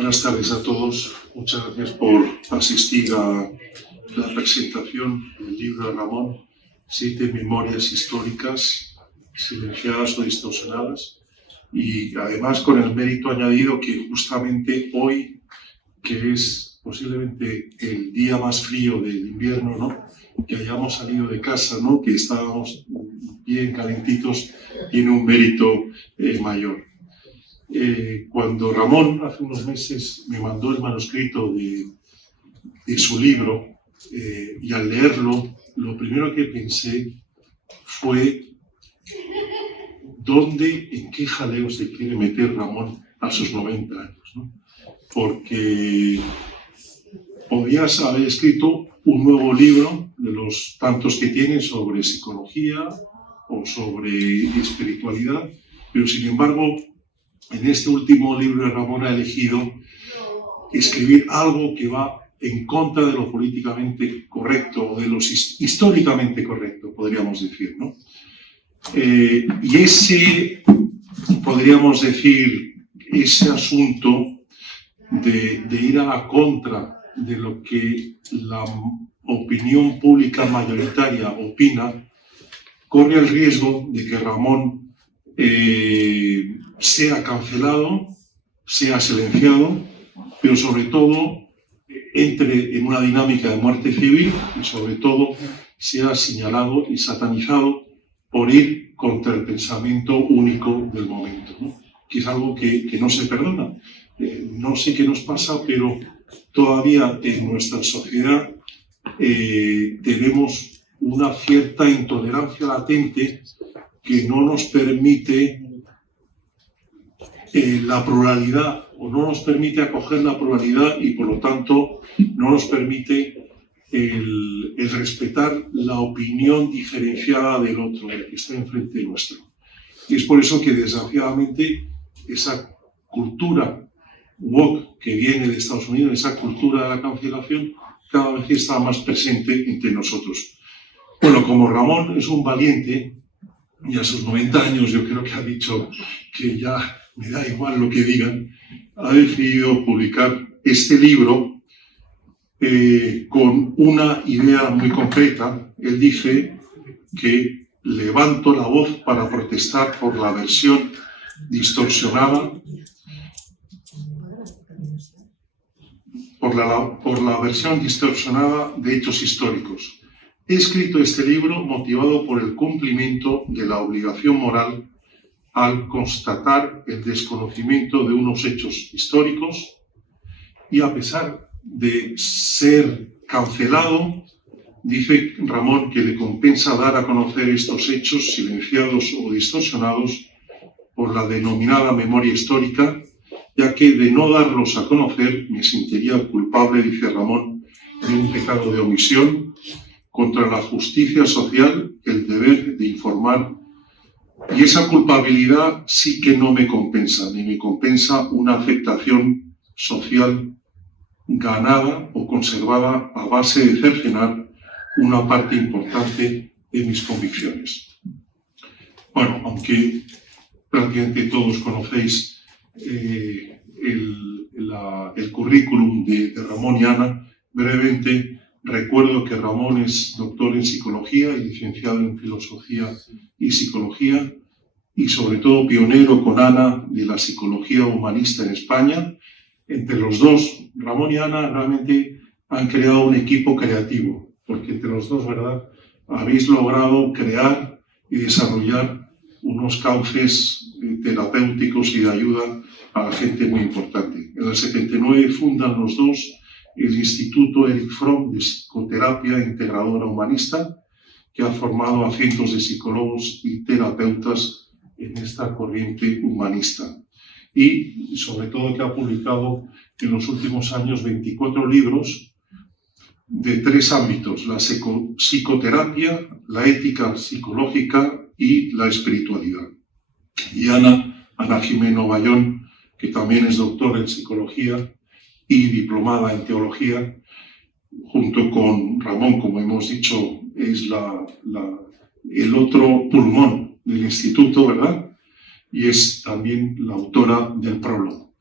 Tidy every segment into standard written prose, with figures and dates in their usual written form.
Buenas tardes a todos. Muchas gracias por asistir a la presentación del libro de Ramón, 7 memorias históricas silenciadas o distorsionadas, y además con el mérito añadido que justamente hoy, que es posiblemente el día más frío del invierno, ¿no?, que hayamos salido de casa, ¿no?, que estábamos bien calentitos, tiene un mérito mayor. Cuando Ramón hace unos meses me mandó el manuscrito de su libro, y al leerlo, lo primero que pensé fue en qué jaleo se quiere meter Ramón a sus 90 años, ¿no? Porque podías haber escrito un nuevo libro de los tantos que tiene sobre psicología o sobre espiritualidad, pero sin embargo, en este último libro de Ramón ha elegido escribir algo que va en contra de lo políticamente correcto, de lo históricamente correcto, podríamos decir, ¿no? Y ese, podríamos decir, ese asunto de ir a la contra de lo que la opinión pública mayoritaria opina, corre el riesgo de que Ramón sea cancelado, sea silenciado, pero sobre todo entre en una dinámica de muerte civil y sobre todo sea señalado y satanizado por ir contra el pensamiento único del momento, ¿no? Que es algo que no se perdona. No sé qué nos pasa, pero todavía en nuestra sociedad tenemos una cierta intolerancia latente que no nos permite la pluralidad, o no nos permite acoger la pluralidad y por lo tanto no nos permite el respetar la opinión diferenciada del otro, del que está enfrente nuestro. Y es por eso que desgraciadamente esa cultura woke que viene de Estados Unidos, esa cultura de la cancelación, cada vez está más presente entre nosotros. Bueno, como Ramón es un valiente, y a sus 90 años yo creo que ha dicho que ya me da igual lo que digan, ha decidido publicar este libro con una idea muy concreta. Él dice que levanto la voz para protestar por la versión distorsionada, por la versión distorsionada de hechos históricos. He escrito este libro motivado por el cumplimiento de la obligación moral al constatar el desconocimiento de unos hechos históricos y a pesar de ser cancelado, dice Ramón que le compensa dar a conocer estos hechos silenciados o distorsionados por la denominada memoria histórica, ya que de no darlos a conocer me sentiría culpable, dice Ramón, de un pecado de omisión contra la justicia social, el deber de informar. Y esa culpabilidad sí que no me compensa, ni me compensa una aceptación social ganada o conservada a base de cercenar una parte importante de mis convicciones. Bueno, aunque prácticamente todos conocéis el currículum de Ramón y Ana, brevemente recuerdo que Ramón es doctor en psicología y licenciado en filosofía y psicología, y sobre todo pionero con Ana de la psicología humanista en España. Entre los dos, Ramón y Ana realmente han creado un equipo creativo, porque entre los dos, ¿verdad?, habéis logrado crear y desarrollar unos cauces terapéuticos y de ayuda a la gente muy importante. En el 79 fundan los dos el Instituto Erich Fromm de Psicoterapia Integradora Humanista, que ha formado a cientos de psicólogos y terapeutas en esta corriente humanista. Y sobre todo que ha publicado en los últimos años 24 libros de 3 ámbitos: la psicoterapia, la ética psicológica y la espiritualidad. Y Ana Jimeno Bayón, que también es doctora en psicología y diplomada en teología, junto con Ramón, como hemos dicho, es el otro pulmón del instituto, ¿verdad? Y es también la autora del prólogo.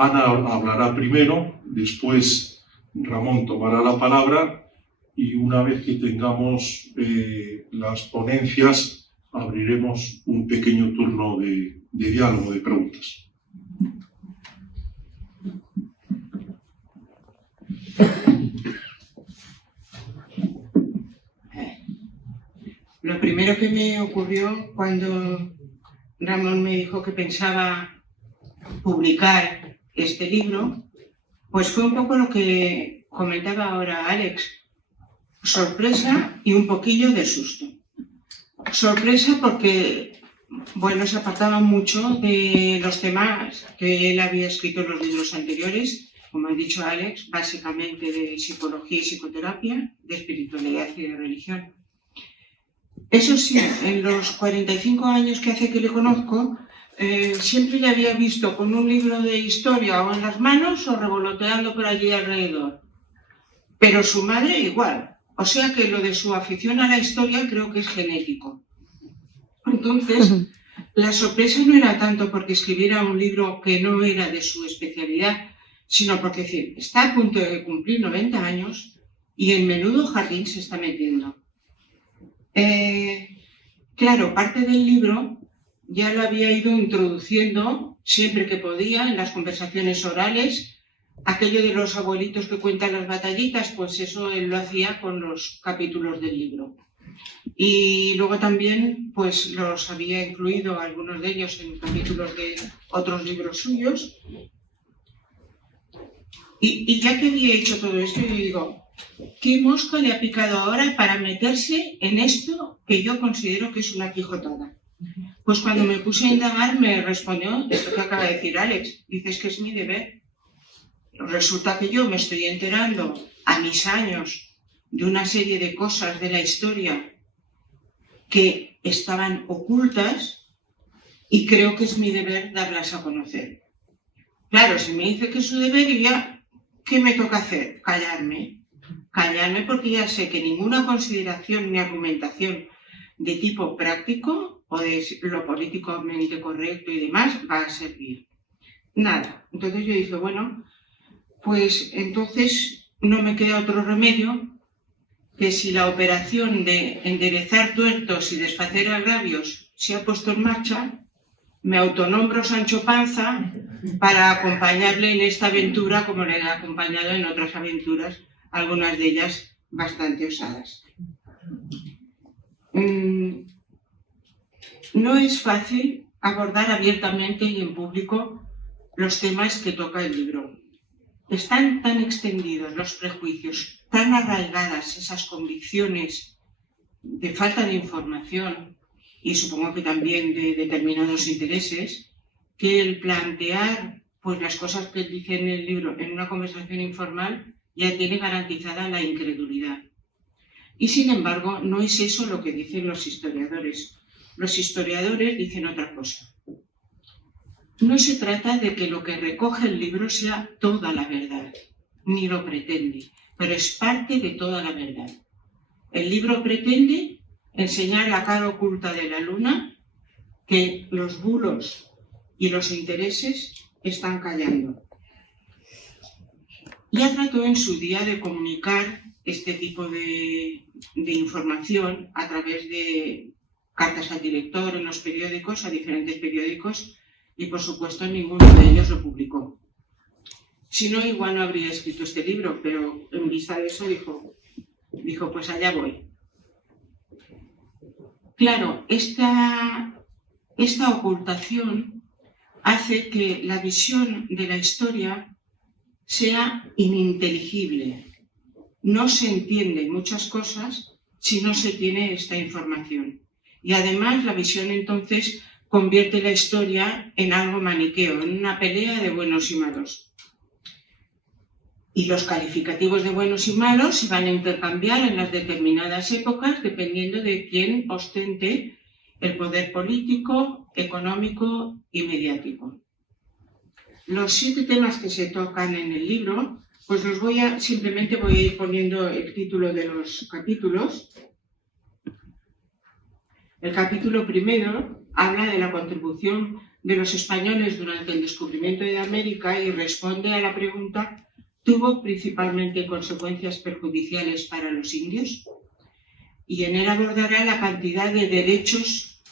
Ana hablará primero, después Ramón tomará la palabra y una vez que tengamos las ponencias abriremos un pequeño turno de diálogo, de preguntas. Lo primero que me ocurrió cuando Ramón me dijo que pensaba publicar este libro, pues fue un poco lo que comentaba ahora Alex. Sorpresa y un poquillo de susto. Sorpresa porque, bueno, se apartaba mucho de los temas que él había escrito en los libros anteriores, como ha dicho Alex, básicamente de psicología y psicoterapia, de espiritualidad y de religión. Eso sí, en los 45 años que hace que le conozco, siempre le había visto con un libro de historia o en las manos o revoloteando por allí alrededor. Pero su madre igual. O sea que lo de su afición a la historia creo que es genético. Entonces, la sorpresa no era tanto porque escribiera un libro que no era de su especialidad, sino porque decir, está a punto de cumplir 90 años y en menudo jardín se está metiendo. Claro, parte del libro ya lo había ido introduciendo siempre que podía en las conversaciones orales. Aquello de los abuelitos que cuentan las batallitas, pues eso él lo hacía con los capítulos del libro. Y luego también pues los había incluido algunos de ellos en capítulos de otros libros suyos. Y ya que había hecho todo esto, yo digo, ¿qué mosca le ha picado ahora para meterse en esto que yo considero que es una quijotada? Pues cuando me puse a indagar me respondió esto que acaba de decir Alex. Dices que es mi deber. Resulta que yo me estoy enterando a mis años de una serie de cosas de la historia que estaban ocultas y creo que es mi deber darlas a conocer. Claro, si me dice que es su deber, y ya, ¿qué me toca hacer? Callarme. Callarme porque ya sé que ninguna consideración ni argumentación de tipo práctico o de lo políticamente correcto y demás va a servir. Nada. Entonces yo dije, bueno, pues entonces no me queda otro remedio que si la operación de enderezar tuertos y desfacer agravios se ha puesto en marcha, me autonombro Sancho Panza para acompañarle en esta aventura como le he acompañado en otras aventuras, algunas de ellas bastante osadas. No es fácil abordar abiertamente y en público los temas que toca el libro. Están tan extendidos los prejuicios, tan arraigadas esas convicciones de falta de información y supongo que también de determinados intereses, que el plantear pues, las cosas que dice en el libro en una conversación informal ya tiene garantizada la incredulidad. Y sin embargo, no es eso lo que dicen los historiadores. Los historiadores dicen otra cosa. No se trata de que lo que recoge el libro sea toda la verdad, ni lo pretende, pero es parte de toda la verdad. El libro pretende enseñar la cara oculta de la luna que los bulos y los intereses están callando. Ya trató en su día de comunicar este tipo de información a través de cartas al director en los periódicos, a diferentes periódicos, y por supuesto ninguno de ellos lo publicó. Si no, igual no habría escrito este libro, pero en vista de eso dijo pues allá voy. Claro, esta ocultación hace que la visión de la historia sea ininteligible. No se entienden muchas cosas si no se tiene esta información. Y además la visión entonces convierte la historia en algo maniqueo, en una pelea de buenos y malos. Y los calificativos de buenos y malos se van a intercambiar en las determinadas épocas dependiendo de quién ostente el poder político, económico y mediático. Los 7 temas que se tocan en el libro, pues simplemente voy a ir poniendo el título de los capítulos. El capítulo primero habla de la contribución de los españoles durante el descubrimiento de América y responde a la pregunta: ¿tuvo principalmente consecuencias perjudiciales para los indios? Y en él abordará la cantidad de derechos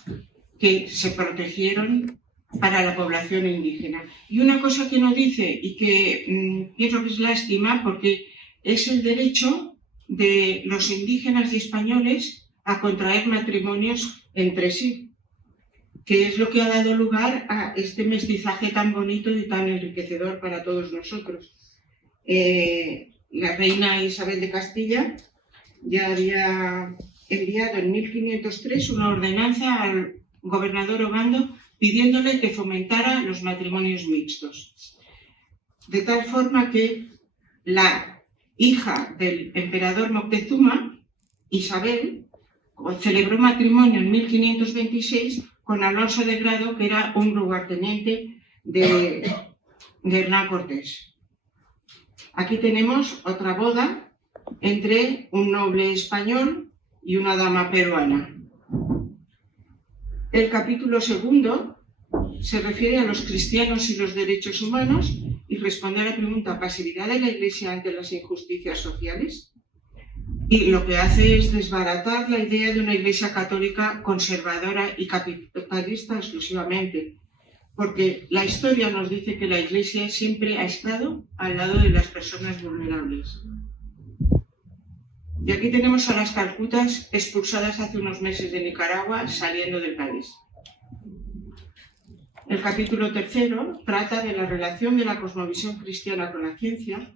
que se protegieron para la población indígena. Y una cosa que no dice y que pienso que es lástima, porque es el derecho de los indígenas y españoles a contraer matrimonios entre sí, que es lo que ha dado lugar a este mestizaje tan bonito y tan enriquecedor para todos nosotros. La reina Isabel de Castilla ya había enviado en 1503 una ordenanza al gobernador Obando pidiéndole que fomentara los matrimonios mixtos. De tal forma que la hija del emperador Moctezuma, Isabel, celebró matrimonio en 1526 con Alonso de Grado, que era un lugarteniente de Hernán Cortés. Aquí tenemos otra boda entre un noble español y una dama peruana. El capítulo segundo se refiere a los cristianos y los derechos humanos y responde a la pregunta: ¿pasividad de la Iglesia ante las injusticias sociales? Y lo que hace es desbaratar la idea de una Iglesia católica conservadora y capitalista exclusivamente, porque la historia nos dice que la Iglesia siempre ha estado al lado de las personas vulnerables. Y aquí tenemos a las calcutas expulsadas hace unos meses de Nicaragua saliendo del país. El capítulo tercero trata de la relación de la cosmovisión cristiana con la ciencia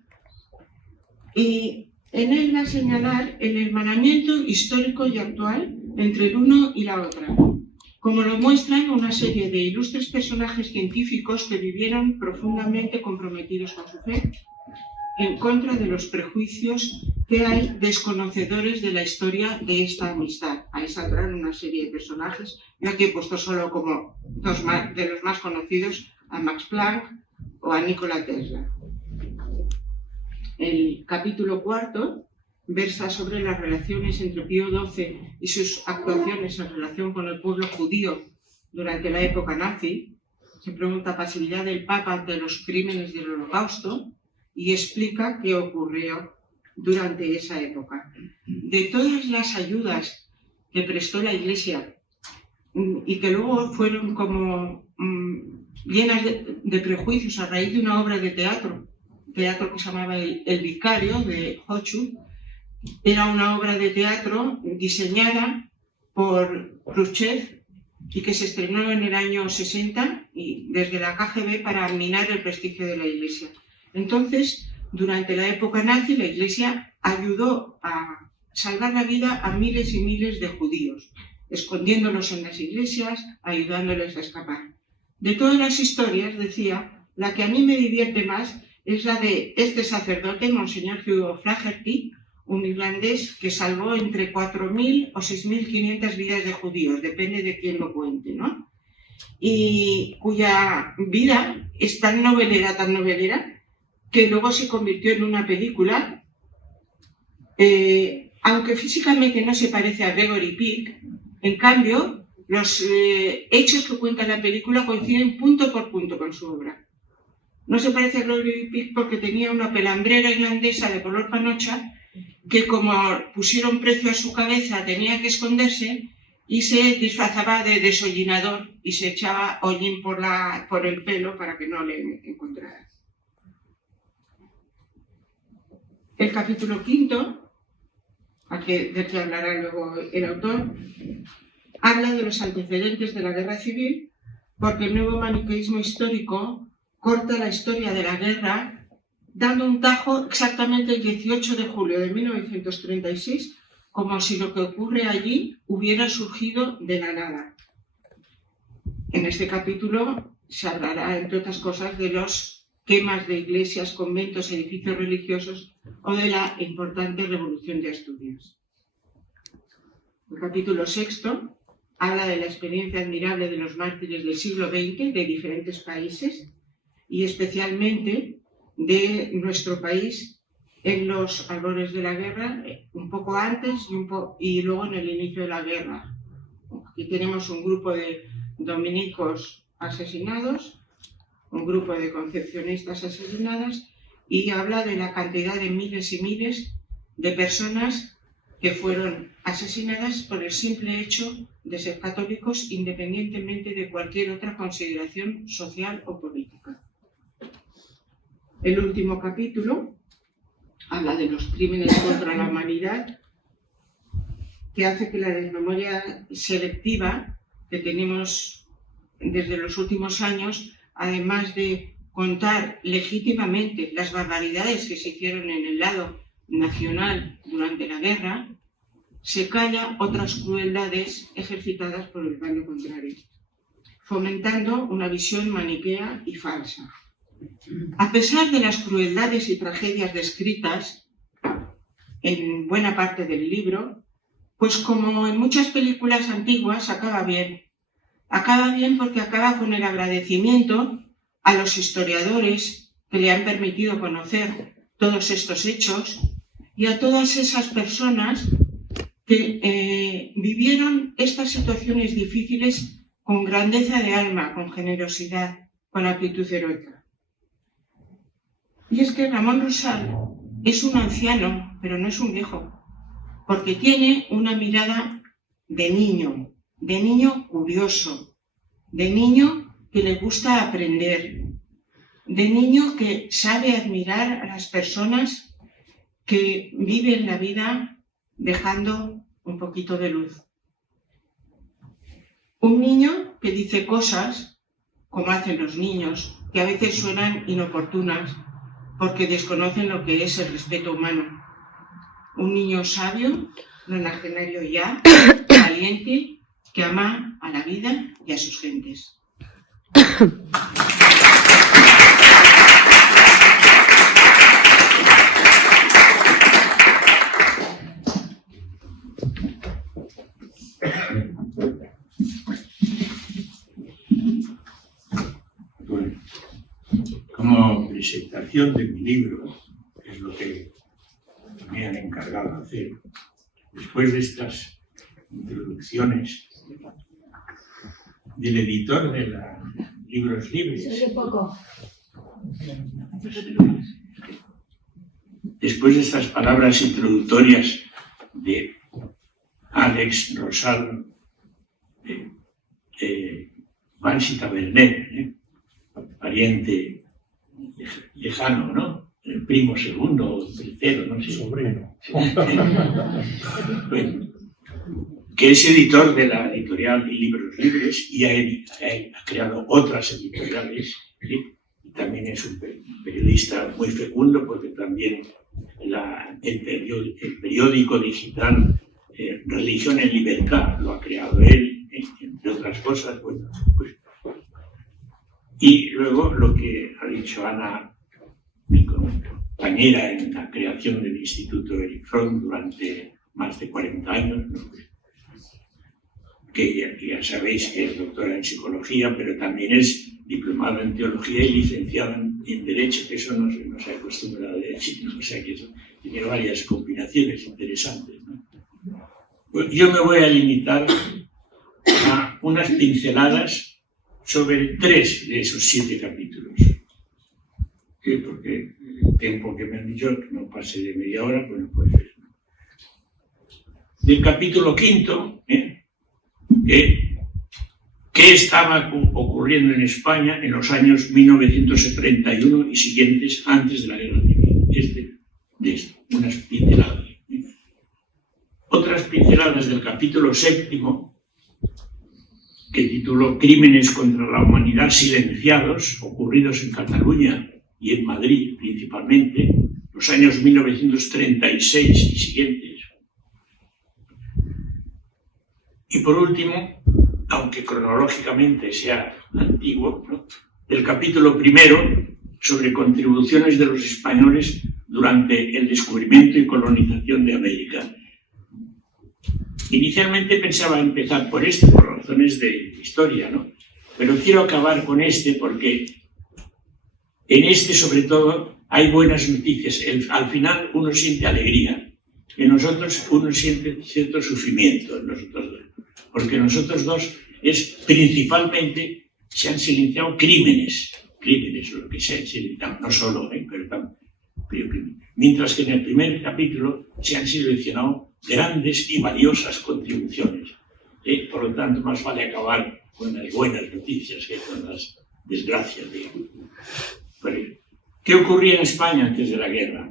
y en él va a señalar el hermanamiento histórico y actual entre el uno y la otra, como lo muestran una serie de ilustres personajes científicos que vivieron profundamente comprometidos con su fe, en contra de los prejuicios que hay desconocedores de la historia de esta amistad. Ahí saldrán una serie de personajes. Yo aquí he puesto solo como dos de los más conocidos, a Max Planck o a Nikola Tesla. El capítulo cuarto versa sobre las relaciones entre Pío XII y sus actuaciones en relación con el pueblo judío durante la época nazi. Se pregunta: ¿pasividad del Papa ante los crímenes del Holocausto? Y explica qué ocurrió durante esa época. De todas las ayudas que prestó la Iglesia y que luego fueron como llenas de prejuicios a raíz de una obra de teatro que se llamaba El Vicario, de Hochschild, era una obra de teatro diseñada por Khrushchev y que se estrenó en el año 60 y desde la KGB para minar el prestigio de la Iglesia. Entonces, durante la época nazi, la Iglesia ayudó a salvar la vida a miles y miles de judíos, escondiéndolos en las iglesias, ayudándoles a escapar. De todas las historias, decía, la que a mí me divierte más es la de este sacerdote, Monseñor Hugh Flaherty, un irlandés que salvó entre 4.000 o 6.500 vidas de judíos, depende de quién lo cuente, ¿no? Y cuya vida es tan novelera, que luego se convirtió en una película, aunque físicamente no se parece a Gregory Peck. En cambio, los hechos que cuenta la película coinciden punto por punto con su obra. No se parece a Gregory Peck porque tenía una pelambrera irlandesa de color panocha que, como pusieron precio a su cabeza, tenía que esconderse y se disfrazaba de desollinador y se echaba hollín por el pelo para que no le encontraran. El capítulo quinto, del que hablará luego el autor, habla de los antecedentes de la guerra civil, porque el nuevo maniqueísmo histórico corta la historia de la guerra dando un tajo exactamente el 18 de julio de 1936, como si lo que ocurre allí hubiera surgido de la nada. En este capítulo se hablará, entre otras cosas, de los quemas de iglesias, conventos, edificios religiosos o de la importante Revolución de Asturias. El capítulo sexto habla de la experiencia admirable de los mártires del siglo XX de diferentes países y especialmente de nuestro país en los albores de la guerra, un poco antes y luego en el inicio de la guerra. Aquí tenemos un grupo de dominicos asesinados, un grupo de concepcionistas asesinadas, y habla de la cantidad de miles y miles de personas que fueron asesinadas por el simple hecho de ser católicos, independientemente de cualquier otra consideración social o política. El último capítulo habla de los crímenes contra la humanidad, que hace que la desmemoria selectiva que tenemos desde los últimos años, además de contar legítimamente las barbaridades que se hicieron en el lado nacional durante la guerra, se calla otras crueldades ejercitadas por el bando contrario, fomentando una visión maniquea y falsa. A pesar de las crueldades y tragedias descritas en buena parte del libro, pues como en muchas películas antiguas, acaba bien. Acaba bien porque acaba con el agradecimiento a los historiadores que le han permitido conocer todos estos hechos y a todas esas personas que vivieron estas situaciones difíciles con grandeza de alma, con generosidad, con actitud heroica. Y es que Ramón Rosal es un anciano, pero no es un viejo, porque tiene una mirada de niño curioso, de niño que le gusta aprender, de niño que sabe admirar a las personas que viven la vida dejando un poquito de luz. Un niño que dice cosas, como hacen los niños, que a veces suenan inoportunas, porque desconocen lo que es el respeto humano. Un niño sabio, nonagenario ya, valiente, que ama a la vida y a sus gentes. Bueno, como presentación de mi libro, que es lo que me han encargado de hacer, después de estas introducciones del editor de Libros Libres, después de estas palabras introductorias de Alex Rosal, de Bansi Taberner, pariente lejano, ¿no? El primo segundo o tercero, no sé. Sobrino. Bueno, que es editor de la editorial Libros Libres y ha creado otras editoriales, ¿sí? Y también es un periodista muy fecundo, porque también el periódico digital Religión en Libertad lo ha creado él, entre otras cosas. Bueno, pues. Y luego lo que ha dicho Ana, mi compañera en la creación del Instituto Erich Fromm durante más de 40 años, ¿no? Que ya sabéis que es doctora en psicología, pero también es diplomada en teología y licenciada en derecho, que eso no se acostumbra a decir, ¿no? O sea que eso tiene varias combinaciones interesantes, ¿no? Pues yo me voy a limitar a unas pinceladas sobre 3 de esos 7 capítulos. ¿Sí? Porque el tiempo que me han dicho que no pase de media hora, pues no puede ser. Del capítulo 5, ¿qué estaba ocurriendo en España en los años 1931 y siguientes, antes de la Guerra Civil? De esto, unas pinceladas. Otras pinceladas del capítulo 7, que tituló Crímenes contra la humanidad silenciados, ocurridos en Cataluña y en Madrid principalmente, los años 1936 y siguientes. Y por último, aunque cronológicamente sea antiguo, ¿no?, el capítulo 1 sobre contribuciones de los españoles durante el descubrimiento y colonización de América. Inicialmente pensaba empezar por este, por razones de historia, ¿no? Pero quiero acabar con este porque en este, sobre todo, hay buenas noticias. Al final uno siente alegría. En nosotros uno siente cierto sufrimiento, nosotros dos. Porque nosotros dos es principalmente se han silenciado crímenes, lo que se han silenciado, no solo, pero también. Mientras que en el primer capítulo se han silenciado grandes y valiosas contribuciones. Por lo tanto, más vale acabar con las buenas noticias que con las desgracias. ¿Qué ocurría en España antes de la guerra?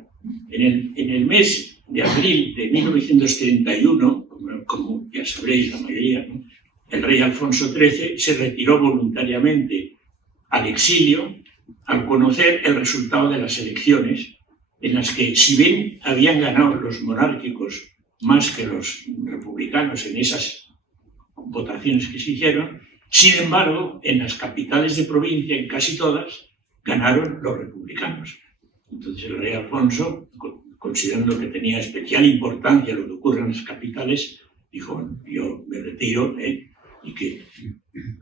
En el mes de abril de 1931, como ya sabréis la mayoría, el rey Alfonso XIII se retiró voluntariamente al exilio al conocer el resultado de las elecciones, en las que, si bien habían ganado los monárquicos más que los republicanos en esas votaciones que se hicieron, sin embargo, en las capitales de provincia, en casi todas, ganaron los republicanos. Entonces el rey Alfonso, considerando que tenía especial importancia lo que ocurre en las capitales, dijo, bueno, yo me retiro y que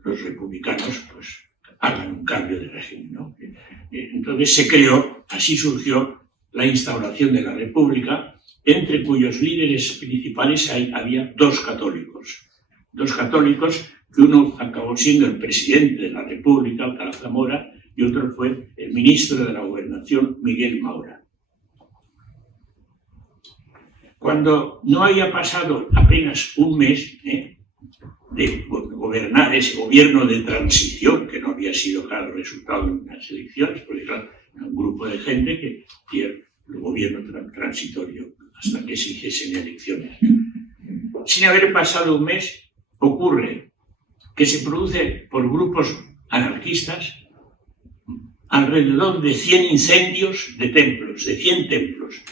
los republicanos pues, hagan un cambio de régimen, ¿no? Entonces se creó, así surgió la instauración de la República, entre cuyos líderes principales había dos católicos, que uno acabó siendo el presidente de la República, Alcalá Zamora, y otro fue el ministro de la Gobernación, Miguel Maura. Cuando no había pasado apenas un mes de gobernar ese gobierno de transición, que no había sido, claro, resultado de unas elecciones, porque claro, era un grupo de gente que hacía el gobierno transitorio hasta que se hiciesen elecciones. Sin haber pasado un mes, ocurre que se produce por grupos anarquistas alrededor de 100 incendios de templos, de 100 templos,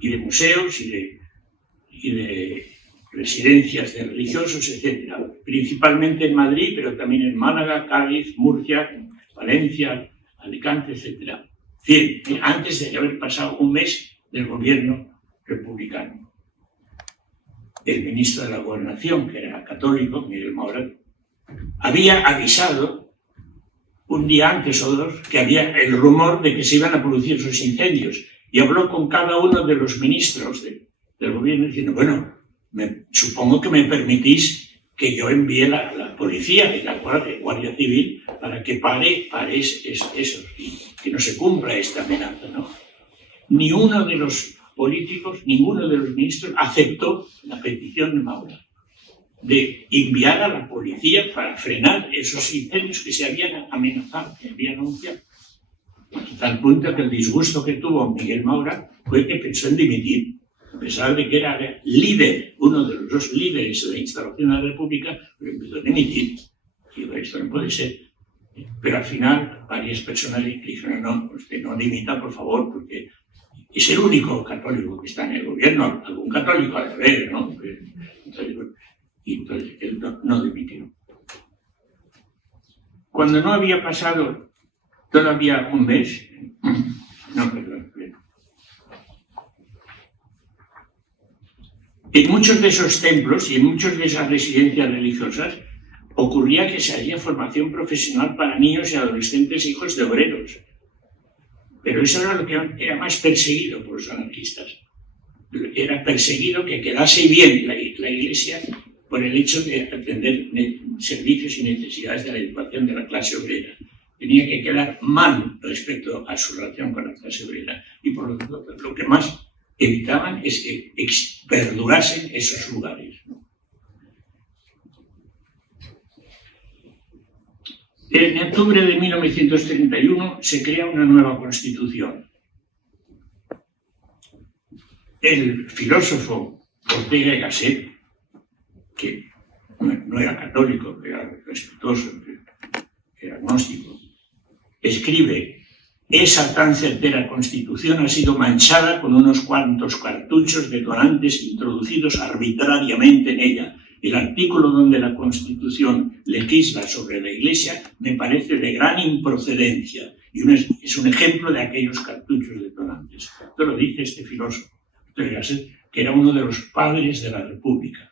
y de museos y de residencias de religiosos, etc. Principalmente en Madrid, pero también en Málaga, Cádiz, Murcia, Valencia, Alicante, etc. 100, antes de haber pasado un mes del gobierno republicano. El ministro de la Gobernación, que era católico, Miguel Maura, había avisado un día antes o dos que había el rumor de que se iban a producir esos incendios, y habló con cada uno de los ministros del gobierno diciendo, bueno, supongo que me permitís que yo envíe la policía y la Guardia Civil para que pare eso, y que no se cumpla esta amenaza, ¿no? Ni uno de los políticos, ninguno de los ministros aceptó la petición de Maura de enviar a la policía para frenar esos incendios que se habían amenazado, que habían anunciado. A tal punto que el disgusto que tuvo Miguel Maura fue que pensó en dimitir, a pesar de que era líder, uno de los dos líderes de la instalación de la República, pero empezó a dimitir. Digo, esto no puede ser. Pero al final, varias personas le dijeron, no, usted no dimita, por favor, porque es el único católico que está en el gobierno. Algún católico ha de haber, ¿no? Entonces él no dimitió. Cuando no había pasado todavía un mes, en muchos de esos templos y en muchas de esas residencias religiosas ocurría que se hacía formación profesional para niños y adolescentes hijos de obreros. Pero eso era lo que era más perseguido por los anarquistas. Era perseguido que quedase bien la Iglesia por el hecho de atender servicios y necesidades de la educación de la clase obrera. Tenía que quedar mal respecto a su relación con la clase obrera. Y por lo tanto, lo que más evitaban es que perdurasen esos lugares. En octubre de 1931 se crea una nueva constitución. El filósofo Ortega y Gasset, que no era católico, que era respetuoso, que era agnóstico, escribe: esa tan certera constitución ha sido manchada con unos cuantos cartuchos detonantes introducidos arbitrariamente en ella. El artículo donde la Constitución legisla sobre la Iglesia me parece de gran improcedencia y es un ejemplo de aquellos cartuchos detonantes. Esto lo dice este filósofo, que era uno de los padres de la República.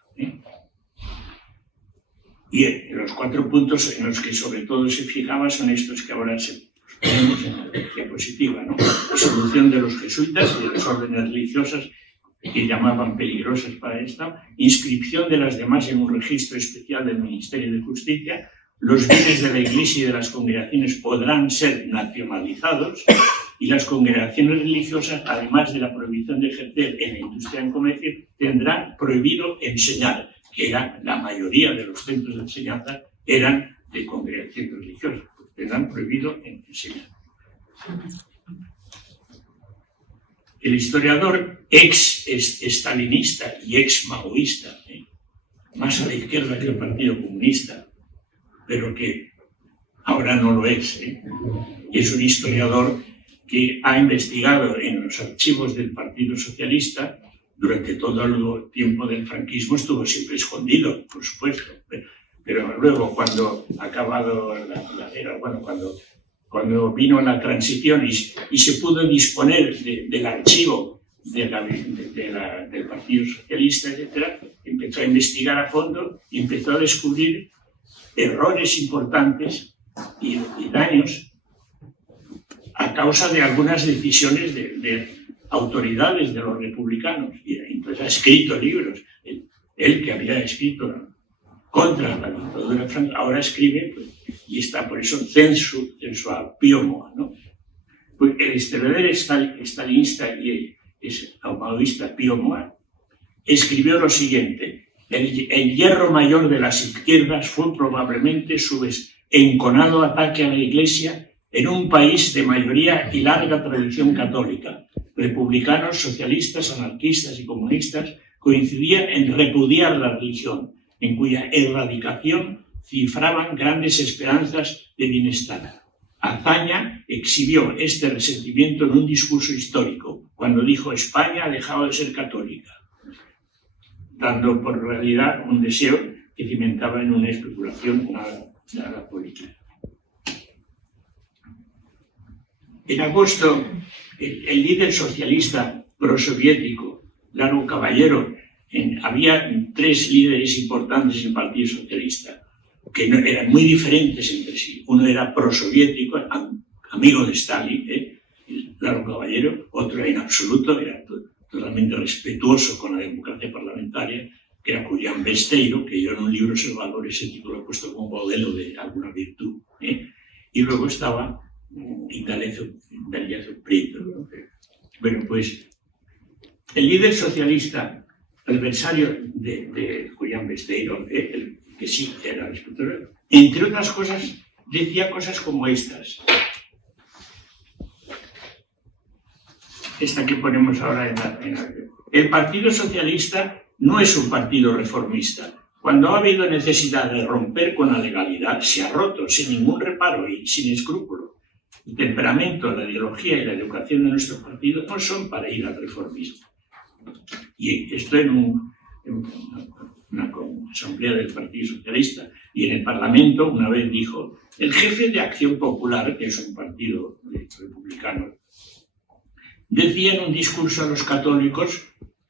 Y los 4 puntos en los que sobre todo se fijaba son estos que ahora ponemos en la diapositiva, ¿no? Disolución de los jesuitas y de las órdenes religiosas que llamaban peligrosas para esta, inscripción de las demás en un registro especial del Ministerio de Justicia, los bienes de la Iglesia y de las congregaciones podrán ser nacionalizados y las congregaciones religiosas, además de la prohibición de ejercer en la industria y comercio, tendrán prohibido enseñar, que era la mayoría de los centros de enseñanza eran de congregaciones religiosas, pues tendrán prohibido enseñar. El historiador ex-estalinista y ex-maoísta, más a la izquierda que el Partido Comunista, pero que ahora no lo es, es un historiador que ha investigado en los archivos del Partido Socialista. Durante todo el tiempo del franquismo estuvo siempre escondido, por supuesto, pero luego cuando ha acabado la era, bueno, cuando vino la transición y se pudo disponer del archivo del Partido Socialista, etc., empezó a investigar a fondo y empezó a descubrir errores importantes y daños a causa de algunas decisiones de autoridades de los republicanos. Y entonces ha escrito libros. Él que había escrito contra la dictadura francesa, ahora escribe, pues, y está por eso censurado, Pío Moa, ¿no? Pues el historiador estalinista y maoísta Pío Moa escribió lo siguiente: el hierro mayor de las izquierdas fue probablemente su enconado ataque a la Iglesia en un país de mayoría y larga tradición católica. Republicanos, socialistas, anarquistas y comunistas coincidían en repudiar la religión, en cuya erradicación cifraban grandes esperanzas de bienestar. Azaña exhibió este resentimiento en un discurso histórico, cuando dijo: España ha dejado de ser católica, dando por realidad un deseo que cimentaba en una especulación nada política. En agosto, el líder socialista prosoviético, Largo Caballero, había tres líderes importantes en el Partido Socialista, que eran muy diferentes entre sí. Uno era prosoviético, amigo de Stalin, Largo Caballero; otro en absoluto, era totalmente respetuoso con la democracia parlamentaria, que era Julián Besteiro, que yo en un libro sobre valores éticos lo he puesto como modelo de alguna virtud. Y luego estaba Indalecio Prieto, ¿no? Bueno, pues el líder socialista, adversario de Julián Besteiro, que sí era respetuoso, entre otras cosas, decía cosas como estas. Esta que ponemos ahora en la... El Partido Socialista no es un partido reformista. Cuando ha habido necesidad de romper con la legalidad, se ha roto sin ningún reparo y sin escrúpulo. El temperamento, la ideología y la educación de nuestro partido no son para ir al reformismo. Y esto en una asamblea del Partido Socialista. Y en el Parlamento una vez dijo: el jefe de Acción Popular, que es un partido republicano, decía en un discurso a los católicos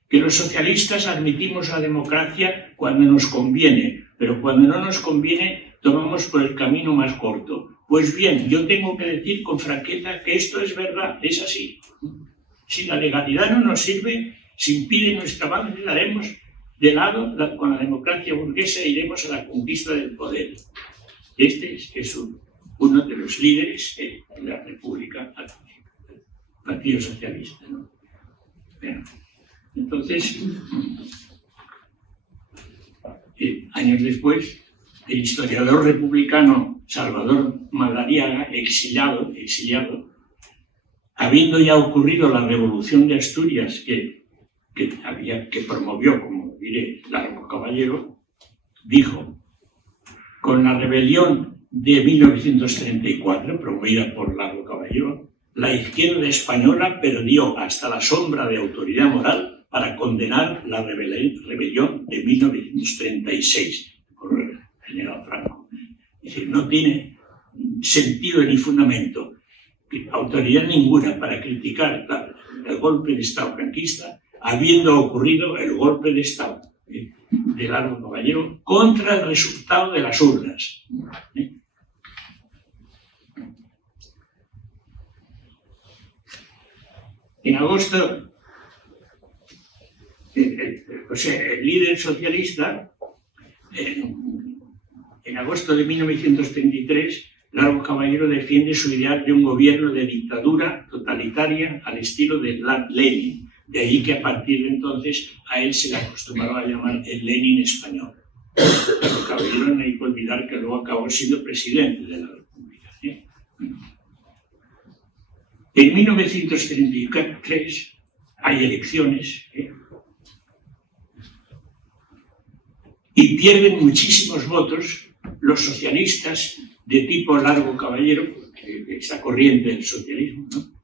que los socialistas admitimos la democracia cuando nos conviene, pero cuando no nos conviene tomamos por el camino más corto. Pues bien, yo tengo que decir con franqueza que esto es verdad, es así. Si la legalidad no nos sirve, si impide nuestro avance, daremos de lado con la democracia burguesa e iremos a la conquista del poder. Este es uno de los líderes de la República, el Partido Socialista, ¿no? Bueno, entonces, años después, el historiador republicano Salvador Madariaga, exiliado, habiendo ya ocurrido la Revolución de Asturias que promovió, como diré, Largo Caballero, dijo: con la rebelión de 1934, promovida por Largo Caballero, la izquierda española perdió hasta la sombra de autoridad moral para condenar la rebelión de 1936 por el general Franco. Es decir, no tiene sentido ni fundamento, autoridad ninguna para criticar el golpe de Estado franquista, habiendo ocurrido el golpe de Estado de Largo Caballero contra el resultado de las urnas. En agosto, el líder socialista en agosto de 1933, Largo Caballero defiende su ideal de un gobierno de dictadura totalitaria al estilo de Lenin. De ahí que a partir de entonces a él se le acostumbraba a llamar el Lenin español. Largo Caballero no hay que olvidar que luego acabó siendo presidente de la República. En 1933 hay elecciones y pierden muchísimos votos los socialistas de tipo Largo Caballero, esa corriente del socialismo, ¿no?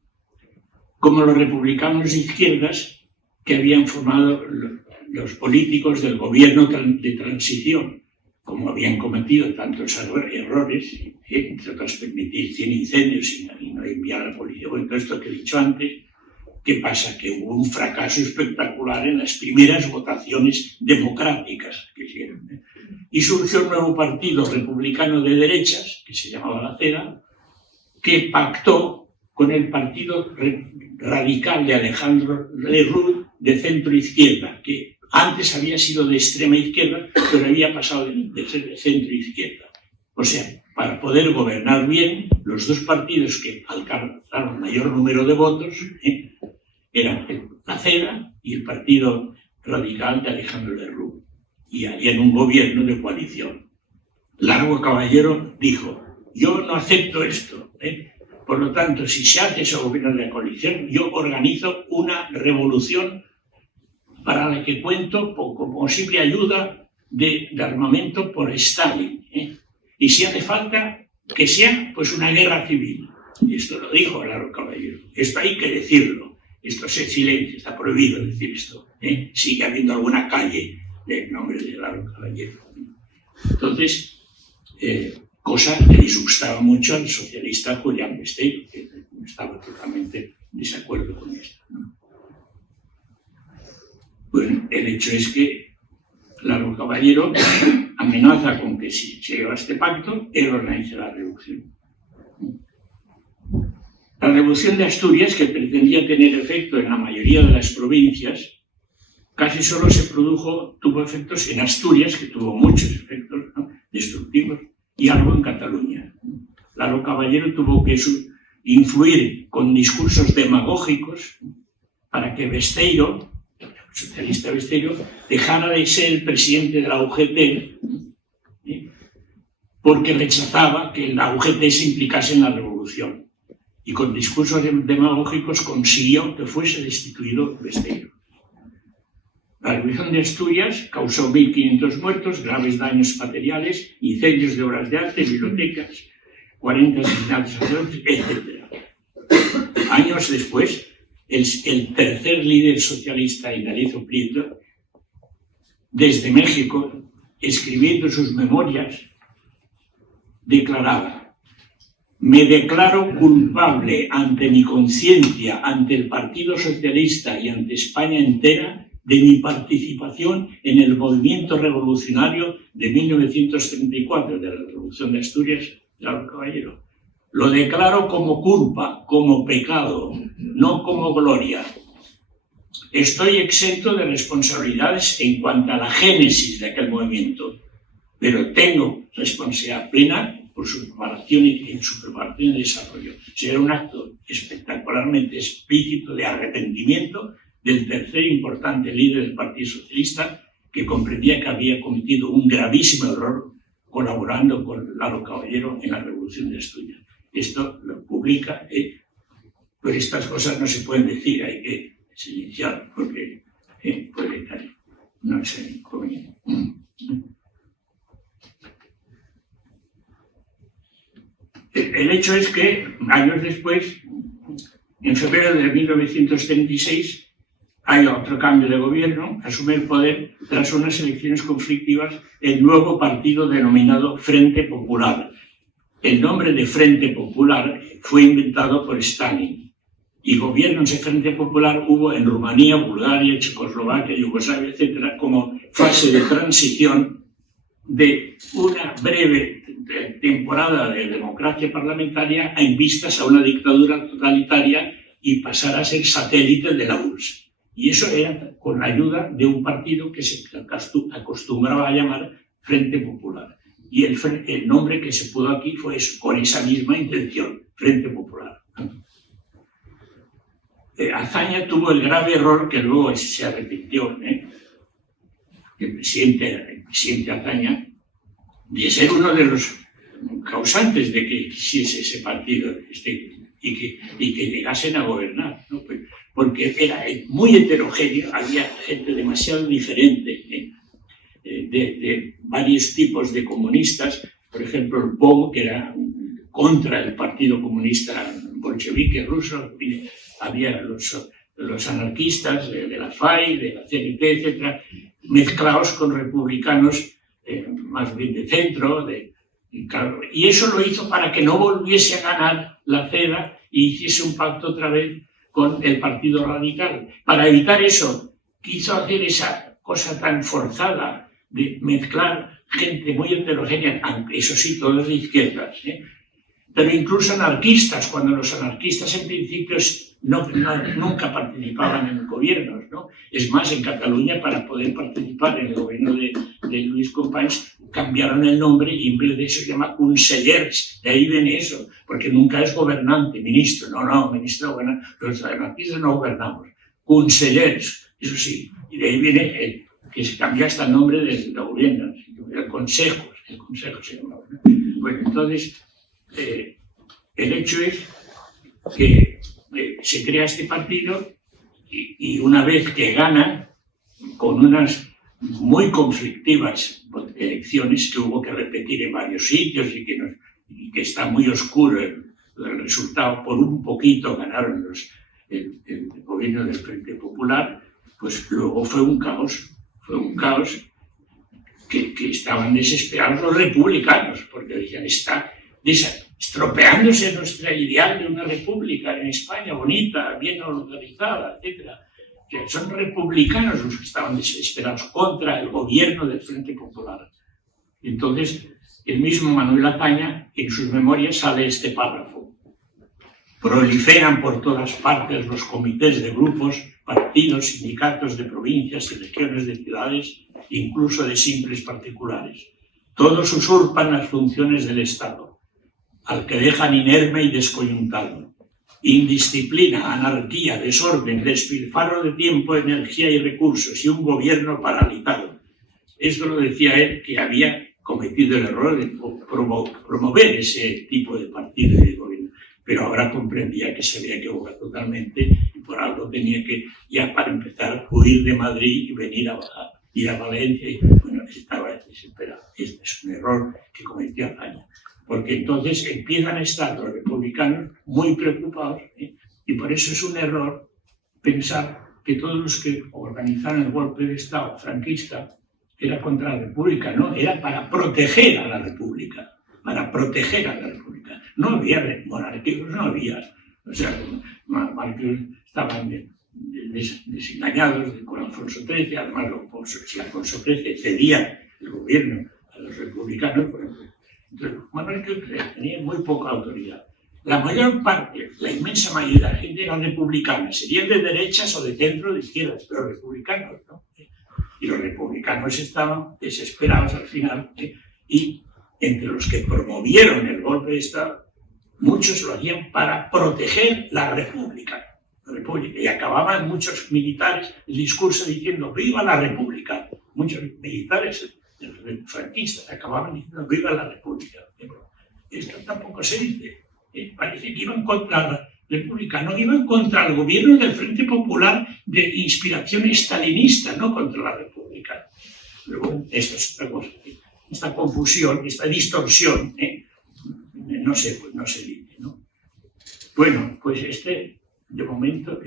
Como los republicanos de izquierdas que habían formado los políticos del gobierno de transición, como habían cometido tantos errores, entre otras permitir 100 incendios y no enviar a la policía. Bueno, todo esto que he dicho antes. ¿Qué pasa? Que hubo un fracaso espectacular en las primeras votaciones democráticas que hicieron. Y surgió un nuevo partido republicano de derechas, que se llamaba La CEDA, que pactó con el partido radical de Alejandro Lerroux de centro-izquierda, que antes había sido de extrema izquierda, pero había pasado de ser de centro-izquierda. O sea, para poder gobernar bien, los dos partidos que alcanzaron mayor número de votos eran la CEDA y el Partido Radical de Alejandro Lerroux. Y harían un gobierno de coalición. Largo Caballero dijo, yo no acepto esto. Por lo tanto, si se hace ese gobierno de coalición, yo organizo una revolución para la que cuento con posible ayuda de armamento por Stalin. Y si hace falta que sea pues una guerra civil. Y esto lo dijo Largo Caballero. Esto hay que decirlo. Esto se silencia, está prohibido decir esto. Sigue habiendo alguna calle del nombre de Largo Caballero. Entonces, cosa que disgustaba mucho al socialista Julián Besteiro, que estaba totalmente en desacuerdo con esto, ¿no? Bueno, el hecho es que Largo Caballero amenaza con que si se lleva este pacto, él organiza la revolución. La revolución de Asturias, que pretendía tener efecto en la mayoría de las provincias, casi solo tuvo efectos en Asturias, que tuvo muchos efectos, ¿no?, destructivos, y algo en Cataluña. Largo Caballero tuvo que influir con discursos demagógicos para que Besteiro, el socialista Besteiro, dejara de ser el presidente de la UGT, porque rechazaba que la UGT se implicase en la revolución. Y con discursos demagógicos consiguió que fuese destituido Besteiro. La revolución de Asturias causó 1.500 muertos, graves daños materiales, incendios de obras de arte, bibliotecas, 40 asesinatos sacerdotes, etc. Años después, el tercer líder socialista, Indalecio Prieto, desde México, escribiendo sus memorias, declaraba: me declaro culpable ante mi conciencia, ante el Partido Socialista y ante España entera de mi participación en el movimiento revolucionario de 1934, de la Revolución de Asturias, de Largo Caballero. Lo declaro como culpa, como pecado, no como gloria. Estoy exento de responsabilidades en cuanto a la génesis de aquel movimiento, pero tengo responsabilidad plena por su preparación y desarrollo. Será un acto espectacularmente explícito de arrepentimiento del tercer importante líder del Partido Socialista, que comprendía que había cometido un gravísimo error colaborando con Largo Caballero en la Revolución de Asturias. Esto lo publica, pero estas cosas no se pueden decir, hay que silenciar porque puede caer. No sé cómo. El hecho es que, años después, en febrero de 1936, hay otro cambio de gobierno, asume el poder, tras unas elecciones conflictivas, el nuevo partido denominado Frente Popular. El nombre de Frente Popular fue inventado por Stalin, y gobiernos de Frente Popular hubo en Rumanía, Bulgaria, Checoslovaquia, Yugoslavia, etc., como fase de transición de una breve temporada de democracia parlamentaria en vistas a una dictadura totalitaria y pasar a ser satélite de la URSS. Y eso era con la ayuda de un partido que se acostumbraba a llamar Frente Popular. y el nombre que se puso aquí fue eso, con esa misma intención, Frente Popular. Azaña tuvo el grave error que luego se arrepintió, el presidente Azaña, de ser uno de los causantes de que existiese ese partido y que llegasen a gobernar, ¿no? Porque era muy heterogéneo, había gente demasiado diferente, de varios tipos de comunistas, por ejemplo el POM, que era contra el Partido Comunista Bolchevique ruso, había los anarquistas de la FAI, de la CNT, etc., mezclados con republicanos más bien de centro, y eso lo hizo para que no volviese a ganar la CEDA y hiciese un pacto otra vez con el Partido Radical. Para evitar eso, quiso hacer esa cosa tan forzada de mezclar gente muy heterogénea, eso sí, todos de izquierdas, pero incluso anarquistas, cuando los anarquistas en principio nunca participaban en gobiernos, ¿no? Es más, en Cataluña, para poder participar en el gobierno de Lluís Companys, cambiaron el nombre y en vez de eso se llama consellers, de ahí viene eso, porque nunca es gobernante, ministro, ministro, los anarquistas no gobernamos, consellers, eso sí, y de ahí viene que se cambia hasta el nombre del gobierno, el consejo se llama. Bueno, entonces, el hecho es que se crea este partido y una vez que gana, con unas muy conflictivas elecciones que hubo que repetir en varios sitios y que está muy oscuro el resultado, por un poquito ganaron el gobierno del Frente Popular, pues luego fue un caos que estaban desesperados los republicanos, porque decían, está estropeándose nuestra ideal de una república en España bonita, bien organizada, etc. Que son republicanos los que estaban desesperados contra el gobierno del Frente Popular. Entonces, el mismo Manuel Azaña, en sus memorias, sale este párrafo. Proliferan por todas partes los comités de grupos, partidos, sindicatos de provincias y regiones de ciudades, incluso de simples particulares. Todos usurpan las funciones del Estado, al que dejan inerme y descoyuntado. Indisciplina, anarquía, desorden, despilfarro de tiempo, energía y recursos y un gobierno paralizado. Esto lo decía él, que había cometido el error de promover ese tipo de partido y de gobierno, pero ahora comprendía que se había equivocado totalmente y por algo tenía que, ya para empezar, huir de Madrid y venir ir a Valencia y bueno, estaba desesperado. Este es un error que cometió Azaña. Porque entonces empiezan a estar los republicanos muy preocupados, y por eso es un error pensar que todos los que organizaron el golpe de Estado franquista era contra la República, no, era para proteger a la República, No había monarquías, no había, o sea, monarquías estaban desengañados con Alfonso XIII, además si Alfonso XIII cedía el gobierno a los republicanos, por ejemplo, entonces, Manuel tenía muy poca autoridad. La mayor parte, la inmensa mayoría de la gente era republicana, serían de derechas o de centro o de izquierdas, pero republicanos, ¿no? Y los republicanos estaban desesperados al final, y entre los que promovieron el golpe de Estado, muchos lo hacían para proteger la República. Y acababan muchos militares el discurso diciendo ¡viva la República! Muchos militares franquistas acababan diciendo ¡viva la República! Esto tampoco se dice. Parece que iban contra la República, no iban contra el gobierno del Frente Popular de inspiración estalinista, no contra la República. Pero bueno, esto es otra cosa. Esta confusión, esta distorsión, no se dice, ¿no? Bueno, pues de momento,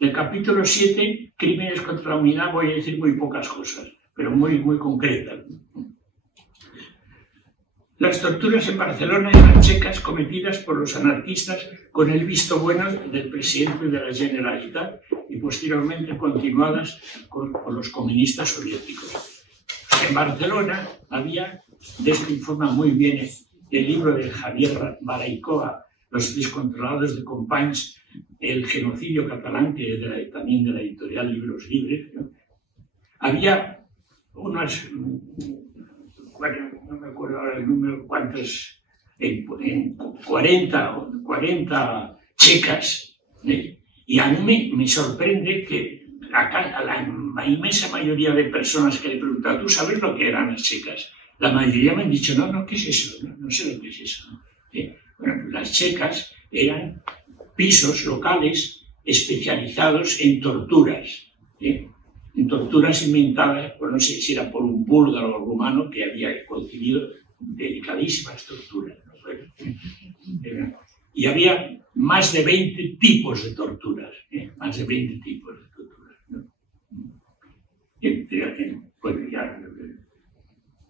del capítulo 7, Crímenes contra la Humanidad, voy a decir muy pocas cosas, pero muy, muy concretas. Las torturas en Barcelona eran checas cometidas por los anarquistas con el visto bueno del presidente de la Generalitat y posteriormente continuadas con los comunistas soviéticos. En Barcelona había, de esto informa muy bien el libro de Javier Baraicoa, Los descontrolados de Companys, el genocidio catalán, que es también de la editorial Libros Libres, ¿no? Había unas, bueno, no me recuerdo ahora el número, cuántas, en 40 checas, y a mí me sorprende que acá, la inmensa mayoría de personas que le he preguntado, ¿tú sabes lo que eran las checas? La mayoría me han dicho, no, ¿qué es eso? No sé lo que es eso. Bueno, pues las checas eran pisos locales especializados en torturas, en torturas inventadas, pues no sé si era por un búlgaro o rumano que había concebido delicadísimas torturas, ¿no? Y había más de 20 tipos de torturas, más de 20 tipos de torturas, ¿no? Bueno, ya,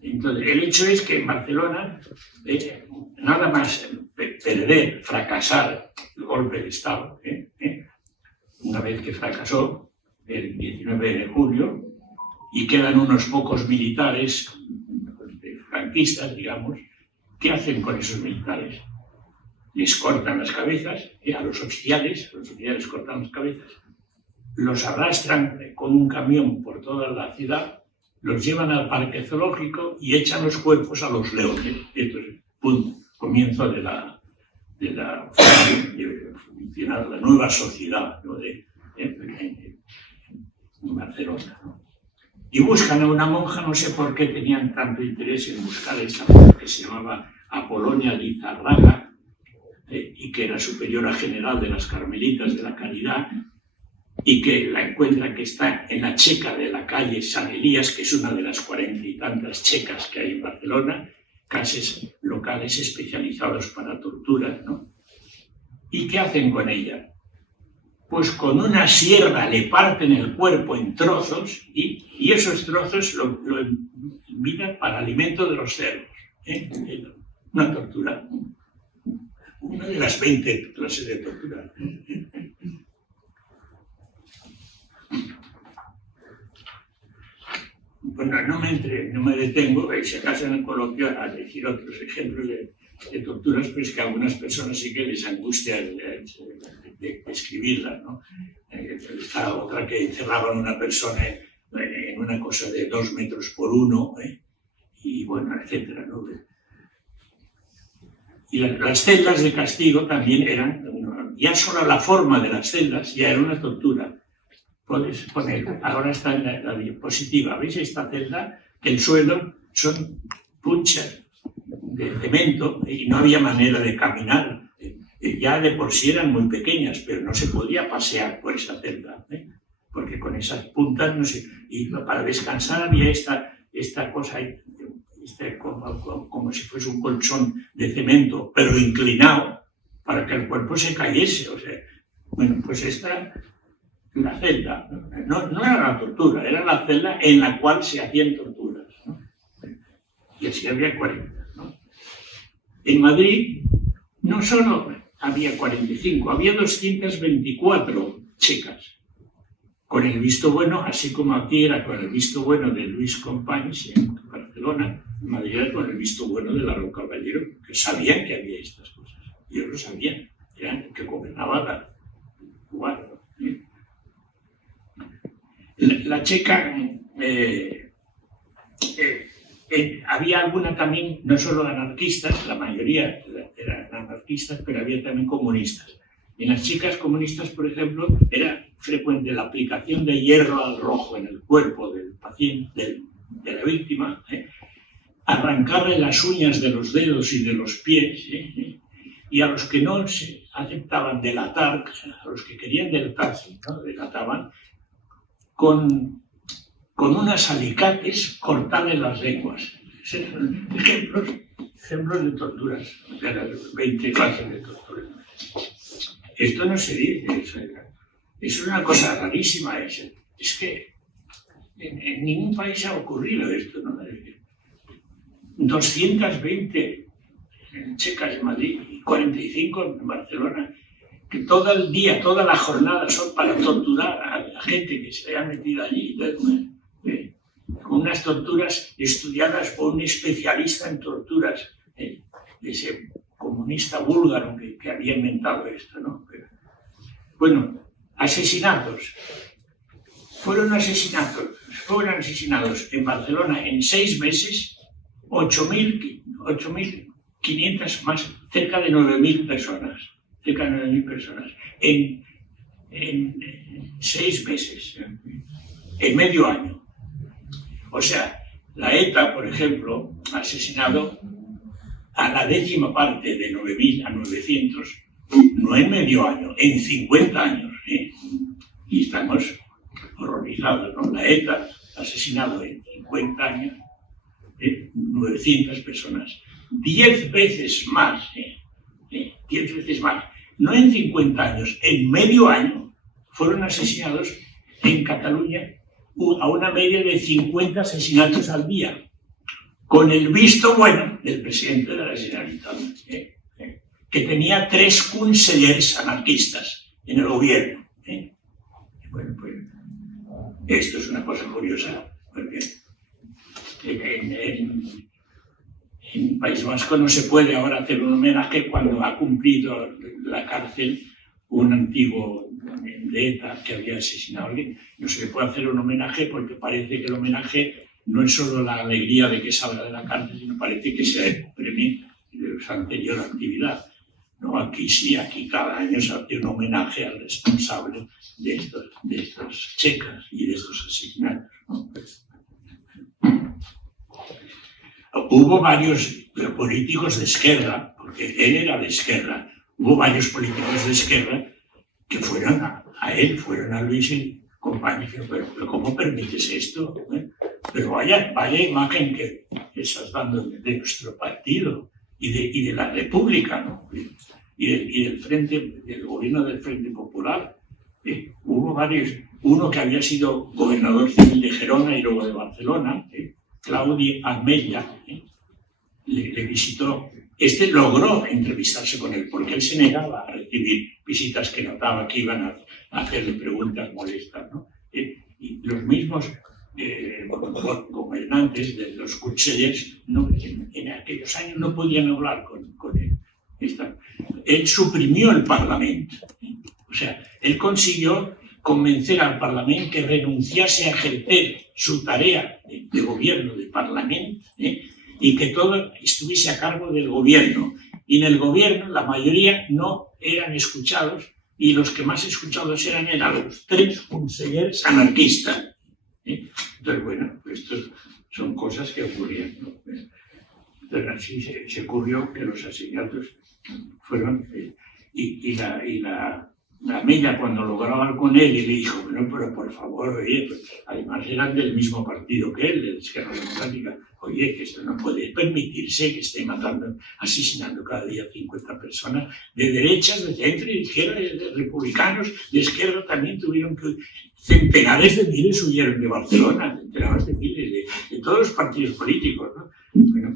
entonces, el hecho es que en Barcelona, nada más perder, fracasar el golpe de Estado, una vez que fracasó el 19 de julio y quedan unos pocos militares franquistas, digamos, ¿qué hacen con esos militares? Les cortan las cabezas, a los oficiales cortan las cabezas, los arrastran con un camión por toda la ciudad, los llevan al parque zoológico y echan los cuerpos a los leones. Entonces, ¡pum!, comienzo de la nueva sociedad, ¿no?, en Barcelona, ¿no? Y buscan a una monja, no sé por qué tenían tanto interés en buscar a esa monja que se llamaba Apolonia Lizarraga, y que era superiora general de las Carmelitas de la Caridad, y que la encuentran que está en la checa de la calle San Elías, que es una de las 40 y tantas checas que hay en Barcelona, casas locales especializados para torturas, ¿no? ¿Y qué hacen con ella? Pues con una sierra le parten el cuerpo en trozos y esos trozos lo envían para alimento de los cerdos. Una tortura. Una de las 20 clases de tortura. Bueno, no me detengo, si acaso en el coloquio, a decir otros ejemplos de torturas, pero es que a algunas personas sí que les angustia de escribirlas, ¿no? Está otra que encerraban a una persona en una cosa de 2 metros por 1, y bueno, etcétera, ¿no? Y las celdas de castigo también eran, ya solo la forma de las celdas ya era una tortura. Puedes poner, ahora está en la diapositiva, ¿veis esta celda? El suelo son punchas de cemento y no había manera de caminar. Ya de por sí eran muy pequeñas, pero no se podía pasear por esa celda, porque con esas puntas no se... Y para descansar había esta cosa, como si fuese un colchón de cemento, pero inclinado, para que el cuerpo se cayese. O sea, bueno, pues esta... La celda, no era la tortura, era la celda en la cual se hacían torturas, ¿no? Y así había 40, ¿no? En Madrid no solo había 45, había 224 checas, con el visto bueno, así como aquí era con el visto bueno de Luis Companys en Barcelona, en Madrid era con el visto bueno de Largo Caballero, que sabían que había estas cosas, y ellos lo sabían, eran el que gobernaba la lugar, ¿no? La checa, había alguna también, no solo anarquistas, la mayoría eran anarquistas, pero había también comunistas. En las chicas comunistas, por ejemplo, era frecuente la aplicación de hierro al rojo en el cuerpo del paciente, de la víctima, arrancarle las uñas de los dedos y de los pies, y a los que no se aceptaban delatar, a los que querían delatarse, ¿no?, delataban, con unas alicates cortarle las lenguas. Ejemplos de torturas, de las 20 clases de torturas. Esto no se dice, es una cosa rarísima. Es que en ningún país ha ocurrido esto, ¿no? 220 checas en Madrid y 45 en Barcelona, que todo el día, toda la jornada son para torturar a la gente que se haya metido allí, con unas torturas estudiadas por un especialista en torturas, ese comunista búlgaro que había inventado esto, ¿no? Bueno, asesinatos. Fueron asesinados en Barcelona en 6 meses 8.500 más, cerca de 9.000 personas. Cerca de 9.000 personas. En 6 meses. En medio año. O sea, la ETA, por ejemplo, ha asesinado a la 10ª parte de 9.000 a 900, no en medio año, en 50 años. Y estamos horrorizados, ¿no? La ETA ha asesinado en 50 años 900 personas. 10 veces más. 10 veces más. No en 50 años, en medio año fueron asesinados en Cataluña a una media de 50 asesinatos al día, con el visto bueno del presidente de la Generalitat, que tenía 3 consellers anarquistas en el gobierno. Bueno, pues esto es una cosa curiosa, porque en País Vasco no se puede ahora hacer un homenaje cuando ha cumplido la cárcel un antiguo de ETA que había asesinado a alguien. No se le puede hacer un homenaje porque parece que el homenaje no es solo la alegría de que salga de la cárcel, sino parece que se premie su anterior actividad. No, aquí sí, aquí cada año se hace un homenaje al responsable de estos checas y de estos asesinatos, ¿no? Hubo varios políticos de Esquerra, porque él era de Esquerra, hubo varios políticos de Esquerra que fueron a él, fueron a Luis y compañía, pero ¿cómo permites esto? Pero vaya imagen que estás dando de nuestro partido y de la República, ¿no? Y del Frente, del gobierno del Frente Popular. Hubo varios, uno que había sido gobernador civil de Gerona y luego de Barcelona, Claudi Ametlla, le visitó. Este logró entrevistarse con él porque él se negaba a recibir visitas que notaba que iban a hacerle preguntas molestas, ¿no? Y los mismos gobernantes de los consellers en aquellos años no podían hablar con él. Él suprimió el Parlamento. O sea, él consiguió convencer al Parlamento que renunciase a ejercer su tarea de gobierno del Parlamento, y que todo estuviese a cargo del gobierno. Y en el gobierno la mayoría no eran escuchados, y los que más escuchados eran los 3 consellers anarquistas. Entonces, bueno, estas son cosas que ocurrían, ¿no? Entonces, así se ocurrió que los asesinatos fueron... La Mella, cuando logró hablar con él, y le dijo, bueno, pero por favor, oye, pues, además eran del mismo partido que él, de Esquerra Democrática, oye, que esto no puede permitirse que esté matando, asesinando cada día 50 personas, de derechas, de centro, de izquierda, de republicanos, de izquierda también tuvieron que... Centenares de miles huyeron de Barcelona, centenares de miles de todos los partidos políticos, ¿no? Bueno,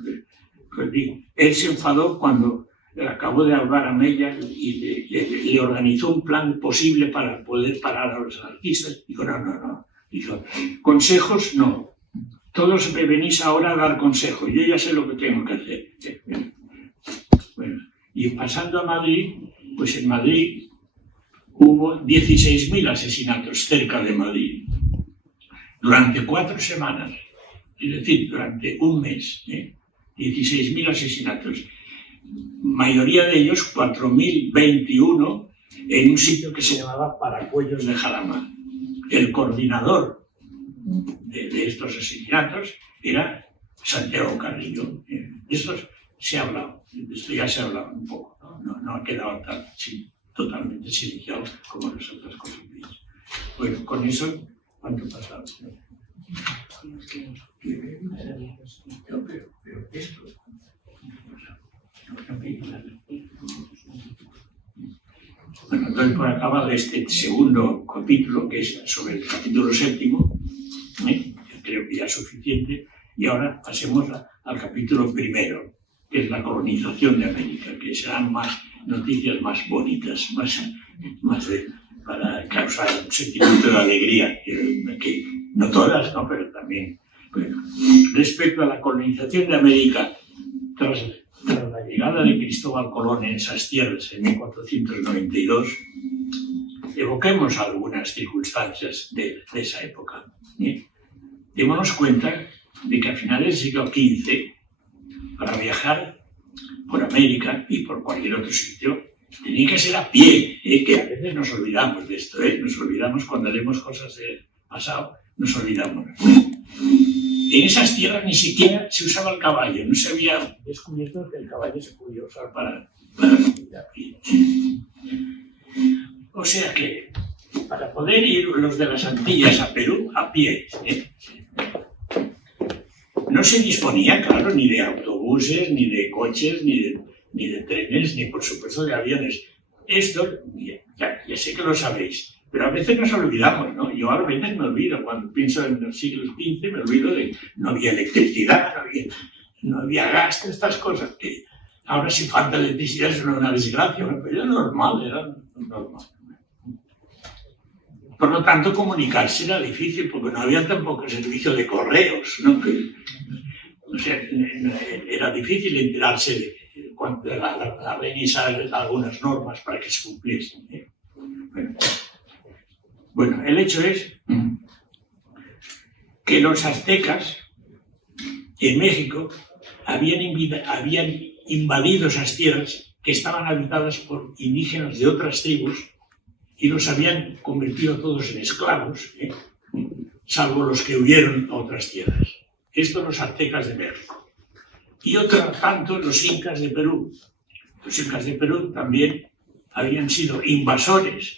pues, él se enfadó cuando acabó de hablar a Mella y le organizó un plan posible para poder parar a los anarquistas. Dijo, no. Dijo, consejos no. Todos me venís ahora a dar consejos. Yo ya sé lo que tengo que hacer. Bueno, y pasando a Madrid, pues en Madrid hubo 16.000 asesinatos cerca de Madrid. Durante 4 semanas, es decir, durante un mes, 16.000 asesinatos. Mayoría de ellos, 4.021, en un sitio que se llamaba Paracuellos de Jarama. El coordinador de estos asesinatos era Santiago Carrillo. De estos se ha hablado, de esto ya se ha hablado un poco, no ha quedado tan totalmente silenciado como las otras cosas. Bueno, con eso, ¿cuánto pasaba? Pero esto... Bueno, entonces por acabado este segundo capítulo, que es sobre el capítulo 7, creo que ya es suficiente, y ahora pasemos al capítulo 1, que es la colonización de América, que serán más noticias más bonitas, para causar un sentimiento de alegría, que no todas, ¿no? Pero también. Bueno, respecto a la colonización de América, tras la llegada de Cristóbal Colón en esas tierras en 1492, evoquemos algunas circunstancias de esa época. Démonos cuenta de que a finales del siglo XV para viajar por América y por cualquier otro sitio, tenía que ser a pie, que a veces nos olvidamos de esto, nos olvidamos cuando leemos cosas del pasado, nos olvidamos. En esas tierras ni siquiera se usaba el caballo, no se había descubierto que el caballo se podía usar para ir a pie. O sea que para poder ir los de las Antillas a Perú a pie, no se disponía, claro, ni de autobuses, ni de coches, ni de trenes, ni por supuesto de aviones. Esto, ya sé que lo sabéis, pero a veces nos olvidamos, ¿no? Yo a veces me olvido, cuando pienso en los siglos XV, me olvido de que no había electricidad, no había gas, estas cosas. Que ahora si falta electricidad es una desgracia, pero era normal. Por lo tanto, comunicarse era difícil, porque no había tampoco servicio de correos, ¿no? O sea, era difícil enterarse de la revisar algunas normas para que se cumpliesen. Bueno, el hecho es que los aztecas en México habían invadido esas tierras que estaban habitadas por indígenas de otras tribus y los habían convertido todos en esclavos, salvo los que huyeron a otras tierras. Esto los aztecas de México. Y otro tanto los incas de Perú. Los incas de Perú también habían sido invasores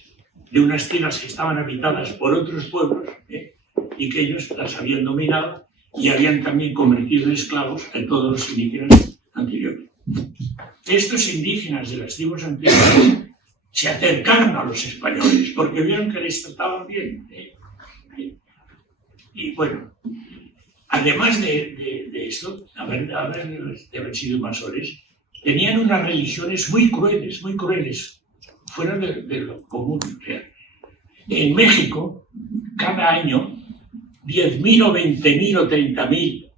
de unas tierras que estaban habitadas por otros pueblos y que ellos las habían dominado y habían también convertido en esclavos a todos los indígenas anteriores. Estos indígenas de las tribus anteriores se acercaron a los españoles porque vieron que les trataban bien. Y bueno, además de esto, de haber sido invasores, tenían unas religiones muy crueles, fuera de lo común. O sea, en México, cada año, 10.000 o 20.000 o 30.000,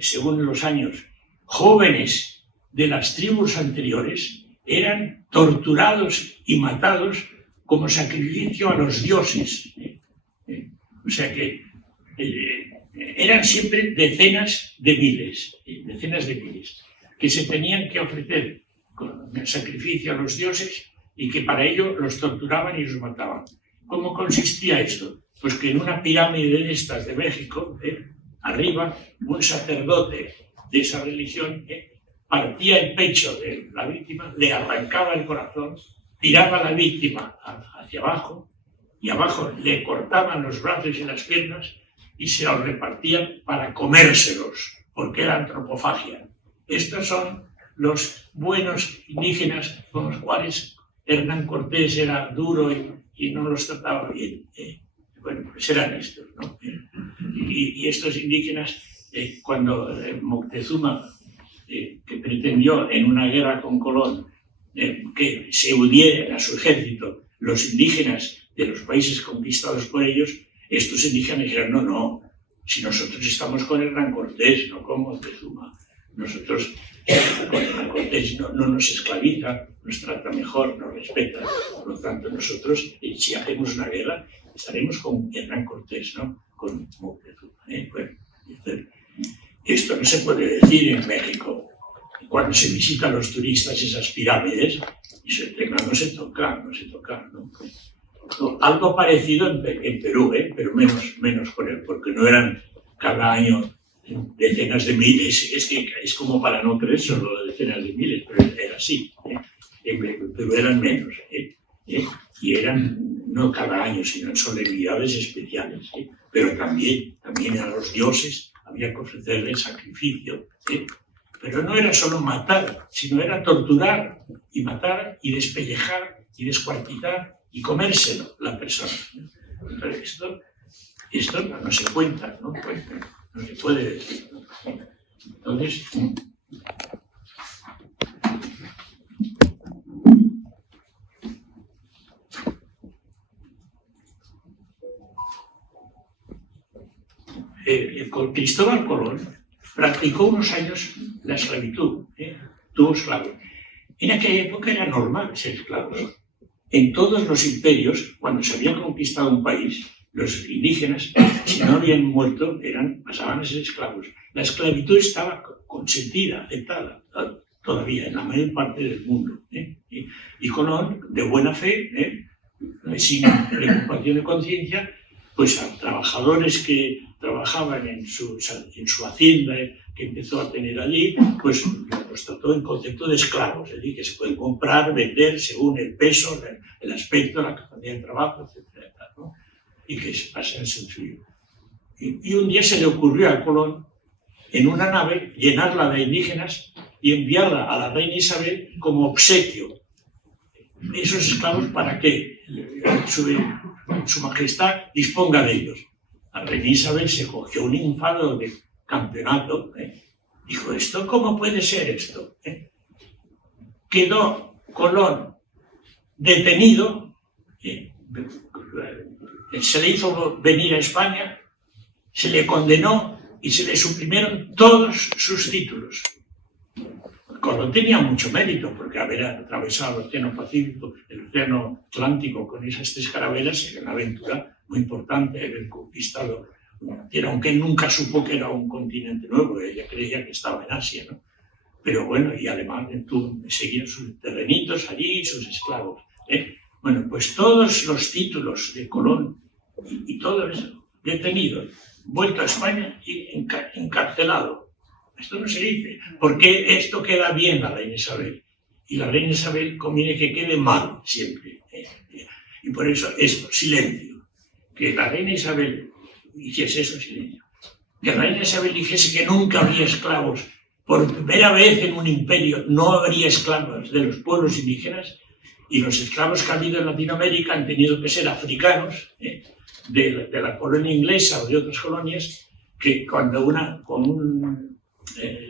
según los años, jóvenes de las tribus anteriores eran torturados y matados como sacrificio a los dioses. O sea que eran siempre decenas de miles, que se tenían que ofrecer con sacrificio a los dioses y que para ello los torturaban y los mataban. ¿Cómo consistía esto? Pues que en una pirámide de estas de México, arriba, un sacerdote de esa religión partía el pecho de la víctima, le arrancaba el corazón, tiraba a la víctima hacia abajo y abajo le cortaban los brazos y las piernas y se los repartían para comérselos, porque era antropofagia. Estos son los buenos indígenas con los cuales Hernán Cortés era duro y no los trataba bien. Bueno, pues eran estos, ¿no? Y estos indígenas, cuando Moctezuma, que pretendió en una guerra con Colón que se unieran a su ejército los indígenas de los países conquistados por ellos, estos indígenas dijeron, no, si nosotros estamos con Hernán Cortés, no con Moctezuma. Nosotros con Hernán Cortés no nos esclaviza, nos trata mejor, nos respeta. Por lo tanto, nosotros, si hacemos una guerra, estaremos con Hernán Cortés, no con Moctezuma. Bueno, esto no se puede decir en México. Cuando se visitan los turistas esas pirámides, ese tema no se toca, ¿no? Algo parecido en Perú, pero menos por él, porque no eran cada año decenas de miles. Es que es como para no creer solo decenas de miles, pero era así. Pero eran menos. Y eran no cada año, sino en solemnidades especiales. Pero también a los dioses había que ofrecerles sacrificio. Pero no era solo matar, sino era torturar y matar y despellejar y descuartizar y comérselo la persona. Entonces, esto no se cuenta, no se puede decir. Entonces, Cristóbal Colón practicó unos años la esclavitud, tuvo esclavos. En aquella época era normal ser esclavos. En todos los imperios, cuando se había conquistado un país, los indígenas, si no habían muerto, pasaban a ser esclavos. La esclavitud estaba consentida, aceptada, todavía en la mayor parte del mundo. Y Colón, de buena fe, sin preocupación de conciencia, pues a trabajadores que trabajaban en su hacienda que empezó a tener allí, pues los trató en concepto de esclavos, es decir, que se pueden comprar, vender según el peso, el aspecto, la capacidad de trabajo, etc. ¿no? Y que se pasan en suyo. Y un día se le ocurrió a Colón, en una nave, llenarla de indígenas y enviarla a la reina Isabel como obsequio. Esos esclavos, para que su majestad disponga de ellos. La reina Isabel se cogió un enfado de campeonato. Dijo, ¿esto cómo puede ser esto? Quedó Colón detenido, se le hizo venir a España, se le condenó y se le suprimieron todos sus títulos. Colón tenía mucho mérito porque haber atravesado el Océano Pacífico, el Océano Atlántico con esas 3 carabelas era una aventura muy importante, haber conquistado una tierra, aunque nunca supo que era un continente nuevo, ella creía que estaba en Asia, ¿no? Pero bueno, y además seguían sus terrenitos allí, sus esclavos. Bueno, pues todos los títulos de Colón y todo eso, detenido, vuelto a España y encarcelado. Esto no se dice, porque esto queda bien a la reina Isabel. Y la reina Isabel conviene que quede mal siempre. Y por eso esto, silencio. Que la reina Isabel hiciese eso, silencio. Que la reina Isabel dijese que nunca habría esclavos. Por primera vez en un imperio no habría esclavos de los pueblos indígenas. Y los esclavos que ha habido en Latinoamérica han tenido que ser africanos, de la colonia inglesa o de otras colonias, que cuando un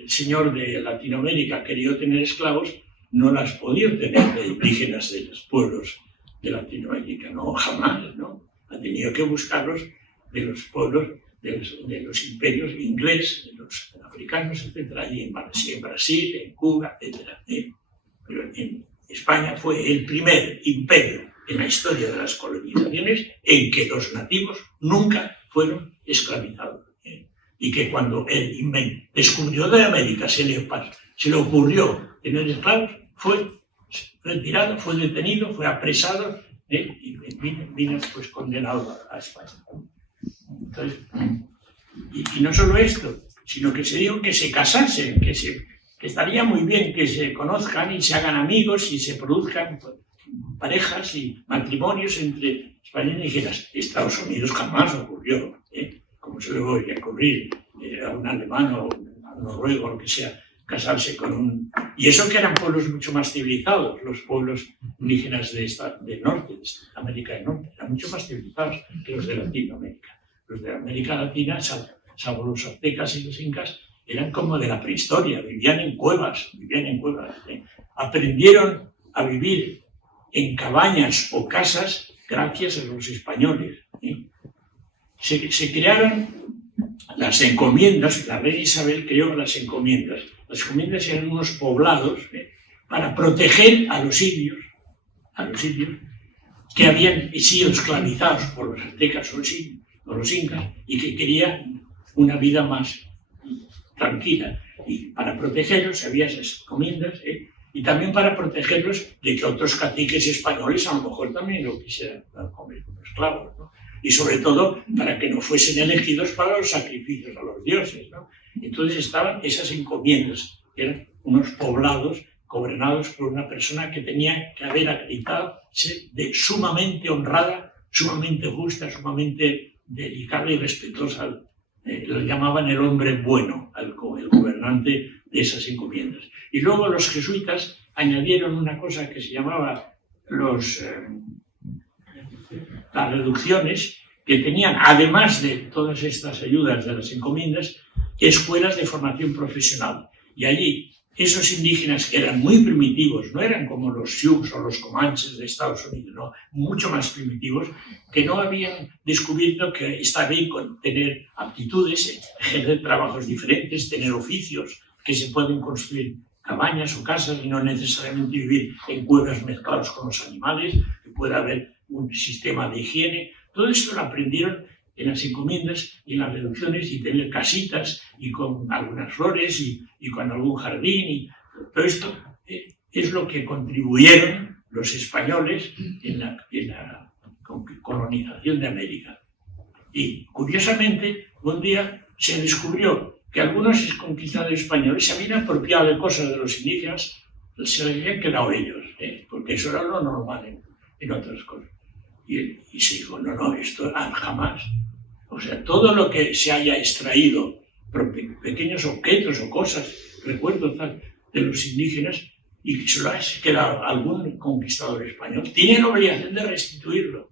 señor de Latinoamérica quería tener esclavos, no las podía tener de indígenas de los pueblos de Latinoamérica, no, jamás, ¿no? Ha tenido que buscarlos de los pueblos de los imperios ingleses, de los africanos, etc., allí en Brasil, en Cuba, etc. Pero en España fue el primer imperio en la historia de las colonizaciones en que los nativos nunca fueron esclavizados. Y que cuando el descubridor de América se le ocurrió tener esclavos, fue retirado, fue detenido, fue apresado y vino pues condenado a España. Entonces, y no solo esto, sino que se dijo que se casasen, que estaría muy bien que se conozcan y se hagan amigos y se produzcan parejas y matrimonios entre españoles y indígenas. Estados Unidos jamás ocurrió, como se le voy a ocurrir a un alemán o a un noruego o lo que sea, casarse con un... Y eso que eran pueblos mucho más civilizados, los pueblos indígenas del norte, de América del Norte, eran mucho más civilizados que los de Latinoamérica. Los de América Latina, salvo los aztecas y los incas, eran como de la prehistoria, vivían en cuevas. Aprendieron a vivir en cabañas o casas gracias a los españoles. Se crearon las encomiendas, la reina Isabel creó las encomiendas. Las encomiendas eran unos poblados para proteger a los indios que habían sido esclavizados por los aztecas o los incas y que querían una vida más tranquila. Y para protegerlos había esas encomiendas y también para protegerlos de que otros caciques españoles a lo mejor también lo quisieran comer como esclavos, ¿no? Y sobre todo para que no fuesen elegidos para los sacrificios a los dioses, ¿no? Entonces estaban esas encomiendas, que eran unos poblados gobernados por una persona que tenía que haber acreditado ser de sumamente honrada, sumamente justa, sumamente delicada y respetuosa. Lo llamaban el hombre bueno, el gobernante de esas encomiendas. Y luego los jesuitas añadieron una cosa que se llamaba las reducciones, que tenían, además de todas estas ayudas de las encomiendas, escuelas de formación profesional. Y allí, esos indígenas que eran muy primitivos, no eran como los Sioux o los Comanches de Estados Unidos, no, mucho más primitivos, que no habían descubierto que está bien con tener aptitudes, ejercer trabajos diferentes, tener oficios, que se pueden construir cabañas o casas y no necesariamente vivir en cuevas mezclados con los animales, que pueda haber un sistema de higiene. Todo esto lo aprendieron en las encomiendas y en las reducciones y tener casitas y con algunas flores y con algún jardín. Y todo esto es lo que contribuyeron los españoles en la colonización de América. Y curiosamente, un día se descubrió que algunos conquistadores españoles se habían apropiado de cosas de los indígenas, se les habían quedado ellos, porque eso era lo normal en otras cosas. Y se dijo, no, esto jamás. O sea, todo lo que se haya extraído, pequeños objetos o cosas, recuerdos de los indígenas, y que se lo ha quedado algún conquistador español, tiene la obligación de restituirlo,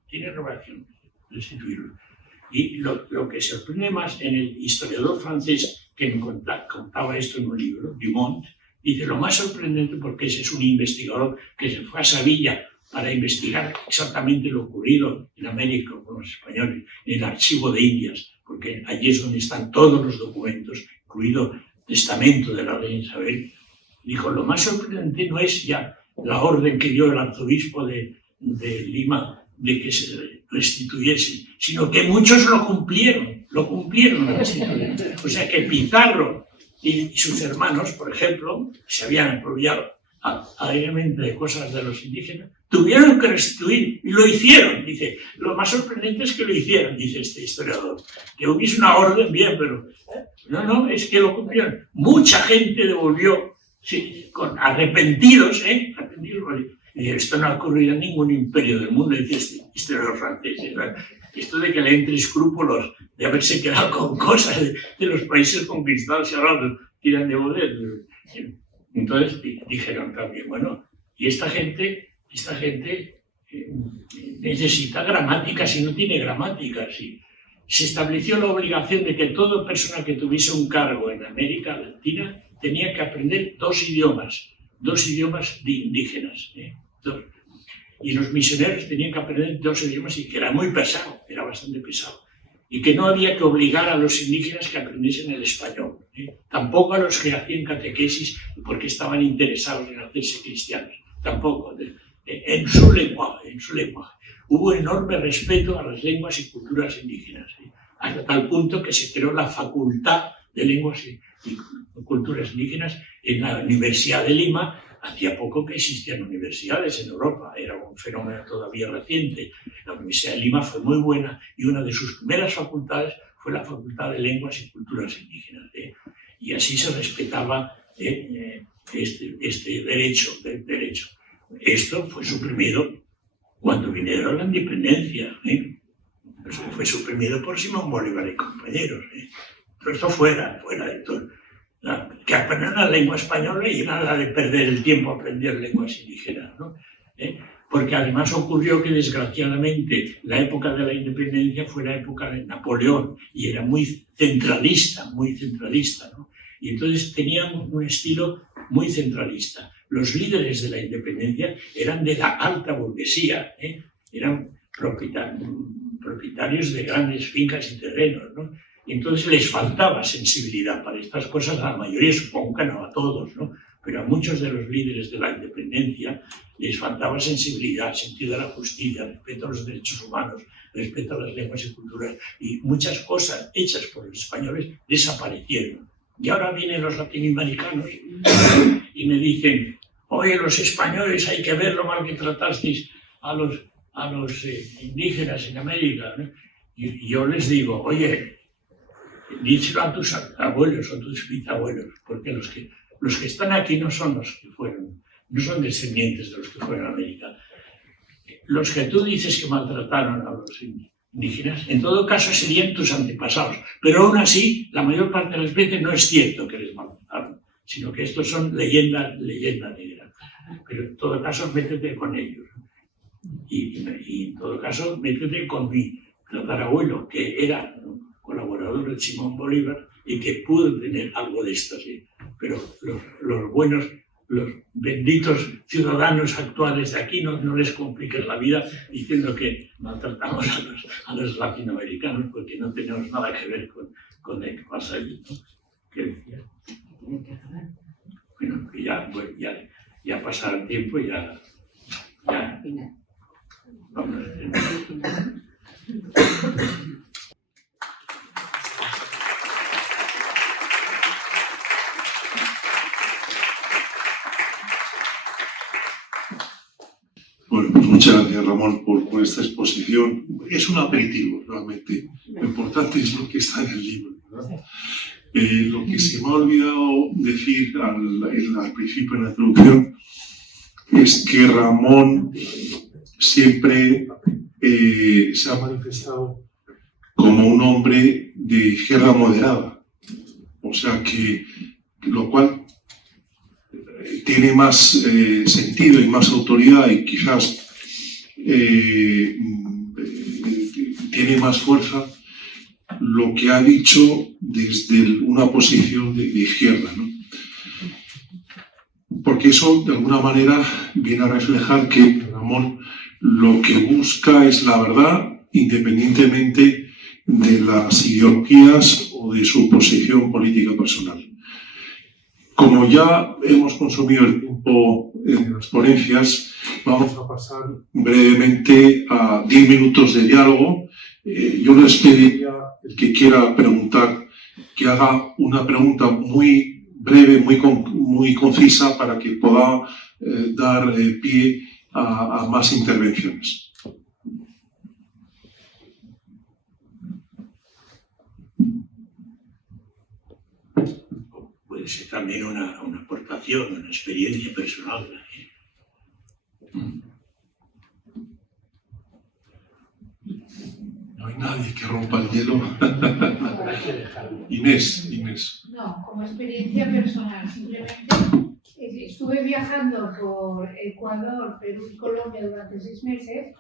Y lo que sorprende más en el historiador francés que me contaba esto en un libro, Dumont, dice lo más sorprendente, porque ese es un investigador que se fue a Sevilla para investigar exactamente lo ocurrido en América con los españoles, en el archivo de Indias, porque allí es donde están todos los documentos, incluido el testamento de la reina Isabel. Dijo, lo más sorprendente no es ya la orden que dio el arzobispo de Lima de que se restituyese, sino que muchos lo cumplieron la restitución. O sea que Pizarro y sus hermanos, por ejemplo, se habían apropiado alegremente de cosas de los indígenas, tuvieron que restituir y lo hicieron. Dice, lo más sorprendente es que lo hicieron, dice este historiador. Que hubiese una orden, bien, pero no, es que lo cumplieron. Mucha gente devolvió, sí, con arrepentidos, y esto no ha ocurrido en ningún imperio del mundo, dice este historiador francés. Esto de que le entre escrúpulos de haberse quedado con cosas de los países conquistados y ahora los tiran de poder. Entonces dijeron también, bueno, y esta gente necesita gramática, si no tiene gramática. Si se estableció la obligación de que toda persona que tuviese un cargo en América Latina tenía que aprender dos idiomas indígenas. Y los misioneros tenían que aprender dos idiomas y que era muy pesado, era bastante pesado. Y que no había que obligar a los indígenas que aprendiesen el español. Tampoco a los que hacían catequesis porque estaban interesados en hacerse cristianos. Tampoco. En su lenguaje. Hubo enorme respeto a las lenguas y culturas indígenas. Hasta tal punto que se creó la Facultad de Lenguas y Culturas Indígenas en la Universidad de Lima. Hacía poco que existían universidades en Europa, era un fenómeno todavía reciente. La Universidad de Lima fue muy buena y una de sus primeras facultades fue la Facultad de Lenguas y Culturas Indígenas. Y así se respetaba este derecho. Esto fue suprimido cuando vinieron la independencia. Fue suprimido por Simón Bolívar y compañeros. Pero esto fuera de todo. Que aprendan la lengua española y nada de perder el tiempo a aprender lenguas indígenas, ¿no? Porque además ocurrió que desgraciadamente la época de la independencia fue la época de Napoleón y era muy centralista, ¿no? Y entonces teníamos un estilo muy centralista. Los líderes de la independencia eran de la alta burguesía, eran propietarios de grandes fincas y terrenos, ¿no? Y entonces les faltaba sensibilidad para estas cosas, a la mayoría, supongo que no a todos, ¿no? Pero a muchos de los líderes de la independencia les faltaba sensibilidad, sentido de la justicia, respeto a los derechos humanos, respeto a las lenguas y culturas, y muchas cosas hechas por los españoles desaparecieron. Y ahora vienen los latinoamericanos y me dicen, oye, los españoles hay que ver lo mal que tratasteis a los indígenas en América, ¿no? Y yo les digo, oye, díselo a tus abuelos o tus bisabuelos, porque los que están aquí no son los que fueron, no son descendientes de los que fueron a América. Los que tú dices que maltrataron a los indígenas, en todo caso serían tus antepasados, pero aún así, la mayor parte de las veces no es cierto que les maltrataron, sino que estos son leyendas negras. Pero en todo caso, métete con ellos. Y en todo caso, métete con mi tatarabuelo, que era colaborador de Simón Bolívar y que pudo tener algo de esto, sí. Pero los buenos, los benditos ciudadanos actuales de aquí no les compliquen la vida diciendo que maltratamos a los latinoamericanos porque no tenemos nada que ver con el que pasa allí, ¿no? ¿Qué decía? Bueno, que ya pasará el tiempo y ya vamos a Bueno, pues muchas gracias, Ramón, por esta exposición. Es un aperitivo, realmente. Lo importante es lo que está en el libro, ¿verdad? Lo que se me ha olvidado decir al principio, en la introducción, es que Ramón siempre se ha manifestado como un hombre de izquierda moderada. O sea que, lo cual tiene más sentido y más autoridad y quizás tiene más fuerza lo que ha dicho desde una posición de izquierda, ¿no? Porque eso de alguna manera viene a reflejar que Ramón lo que busca es la verdad independientemente de las ideologías o de su posición política personal. Como ya hemos consumido el tiempo en las ponencias, vamos a pasar brevemente a 10 minutos de diálogo. Yo les pediría, el que quiera preguntar, que haga una pregunta muy breve, muy concisa, para que pueda dar pie a más intervenciones. Puede ser también una aportación, una experiencia personal. No hay nadie que rompa el hielo. Inés. No, como experiencia personal, simplemente estuve viajando por Ecuador, Perú y Colombia durante 6 meses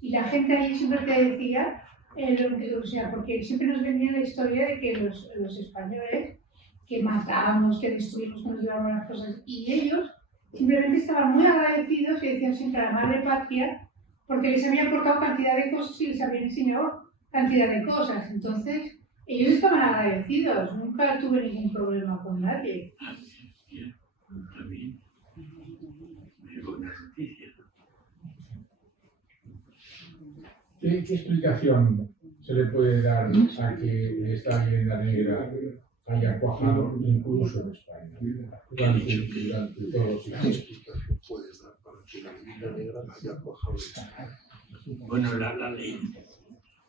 y la gente allí siempre te decía, o sea, porque siempre nos vendía la historia de que los españoles que matábamos, que destruimos, que nos llevaban las cosas, y ellos simplemente estaban muy agradecidos y decían siempre a la madre patria porque les habían aportado cantidad de cosas y les habían enseñado cantidad de cosas. Entonces, ellos estaban agradecidos, nunca tuve ningún problema con nadie. También. Muy buena noticia. ¿Qué explicación se le puede dar a que esta leyenda negra haya cuajado incluso en España durante todos los siglos? Puedes dar para que la leyenda negra haya cuajado. Bueno, la ley.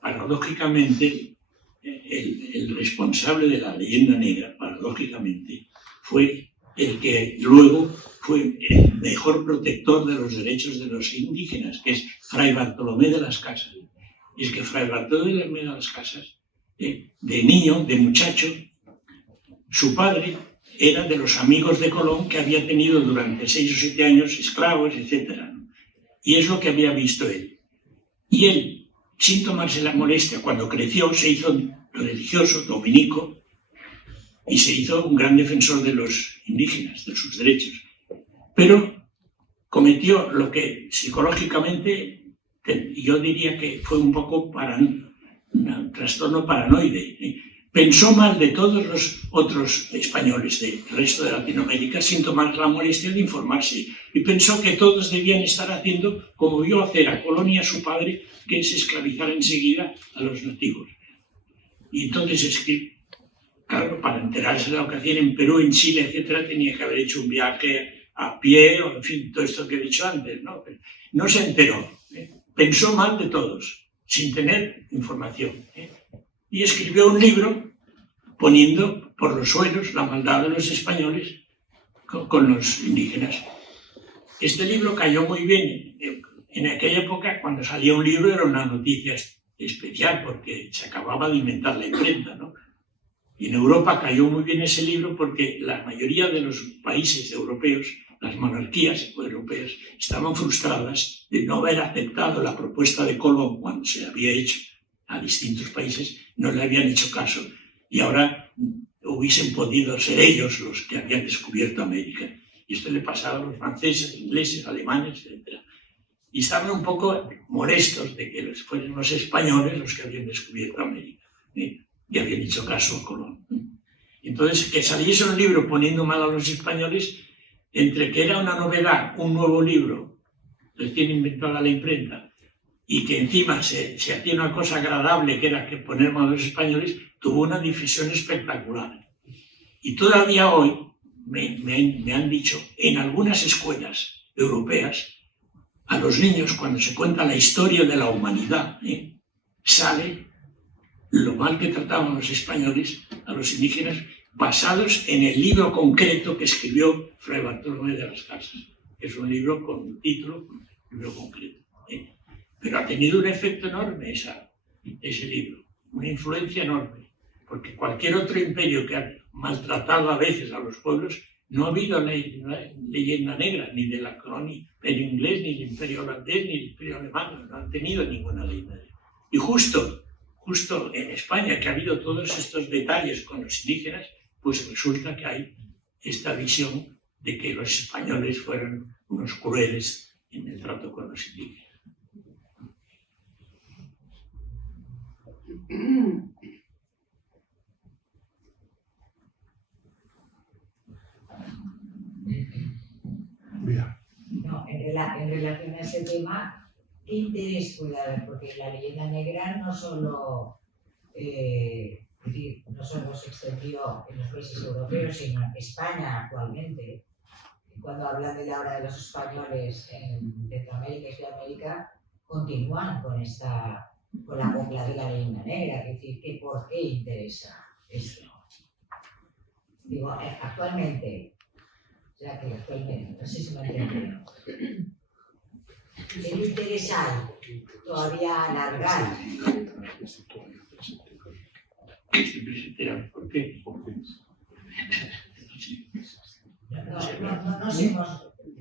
Paradójicamente, el responsable de la leyenda negra, paradójicamente, fue el que luego fue el mejor protector de los derechos de los indígenas, que es Fray Bartolomé de las Casas. Y es que Fray Bartolomé de las Casas, de niño, de muchacho, su padre era de los amigos de Colón que había tenido durante 6 o 7 años esclavos, etc. Y es lo que había visto él. Y él, sin tomarse la molestia, cuando creció, se hizo religioso, dominico, y se hizo un gran defensor de los indígenas, de sus derechos. Pero cometió lo que psicológicamente, yo diría que fue un poco un trastorno paranoide. Pensó mal de todos los otros españoles del resto de Latinoamérica sin tomar la molestia de informarse. Y pensó que todos debían estar haciendo como vio hacer a Colón y a su padre, que es esclavizar enseguida a los nativos. Y entonces es que, claro, para enterarse de lo que hacían en Perú, en Chile, etcétera, tenía que haber hecho un viaje a pie, o en fin, todo esto que he dicho antes, ¿no? Pero no se enteró. Pensó mal de todos, sin tener información. Y escribió un libro poniendo por los suelos la maldad de los españoles con los indígenas. Este libro cayó muy bien. En aquella época, cuando salía un libro, era una noticia especial porque se acababa de inventar la imprenta, ¿no? Y en Europa cayó muy bien ese libro porque la mayoría de los países europeos, las monarquías europeas, estaban frustradas de no haber aceptado la propuesta de Colón cuando se había hecho a distintos países, no le habían hecho caso. Y ahora hubiesen podido ser ellos los que habían descubierto América. Y esto le pasaba a los franceses, ingleses, alemanes, etc. Y estaban un poco molestos de que fueran los españoles los que habían descubierto América, y habían hecho caso a Colón. Entonces, que saliese un libro poniendo mal a los españoles, entre que era una novedad, un nuevo libro, recién inventada la imprenta, y que encima se hacía una cosa agradable, que era que poner mal a los españoles, tuvo una difusión espectacular. Y todavía hoy me han dicho, en algunas escuelas europeas a los niños, cuando se cuenta la historia de la humanidad, sale lo mal que trataban los españoles a los indígenas, basados en el libro concreto que escribió Fray Bartolomé de las Casas. Es un libro con un título, un libro concreto. Pero ha tenido un efecto enorme ese libro, una influencia enorme, porque cualquier otro imperio que ha maltratado a veces a los pueblos, no ha habido leyenda negra, ni de la colonia, imperio inglés, ni del imperio holandés, ni del imperio alemán, no han tenido ninguna leyenda negra. Y justo en España, que ha habido todos estos detalles con los indígenas, pues resulta que hay esta visión de que los españoles fueron unos crueles en el trato con los indígenas. No, en relación a ese tema, ¿qué interés puede haber? Porque la leyenda negra no solo se extendió en los países europeos, sino en España actualmente. Cuando hablan de la obra de los españoles en Centroamérica y Sudamérica, continúan con la copla de la leyenda negra. Es decir, que ¿por qué interesa esto? Digo, actualmente. O sea, que actualmente, no sé si me entienden. ¿Qué interés hay todavía alargar? ¿Por qué? No sé,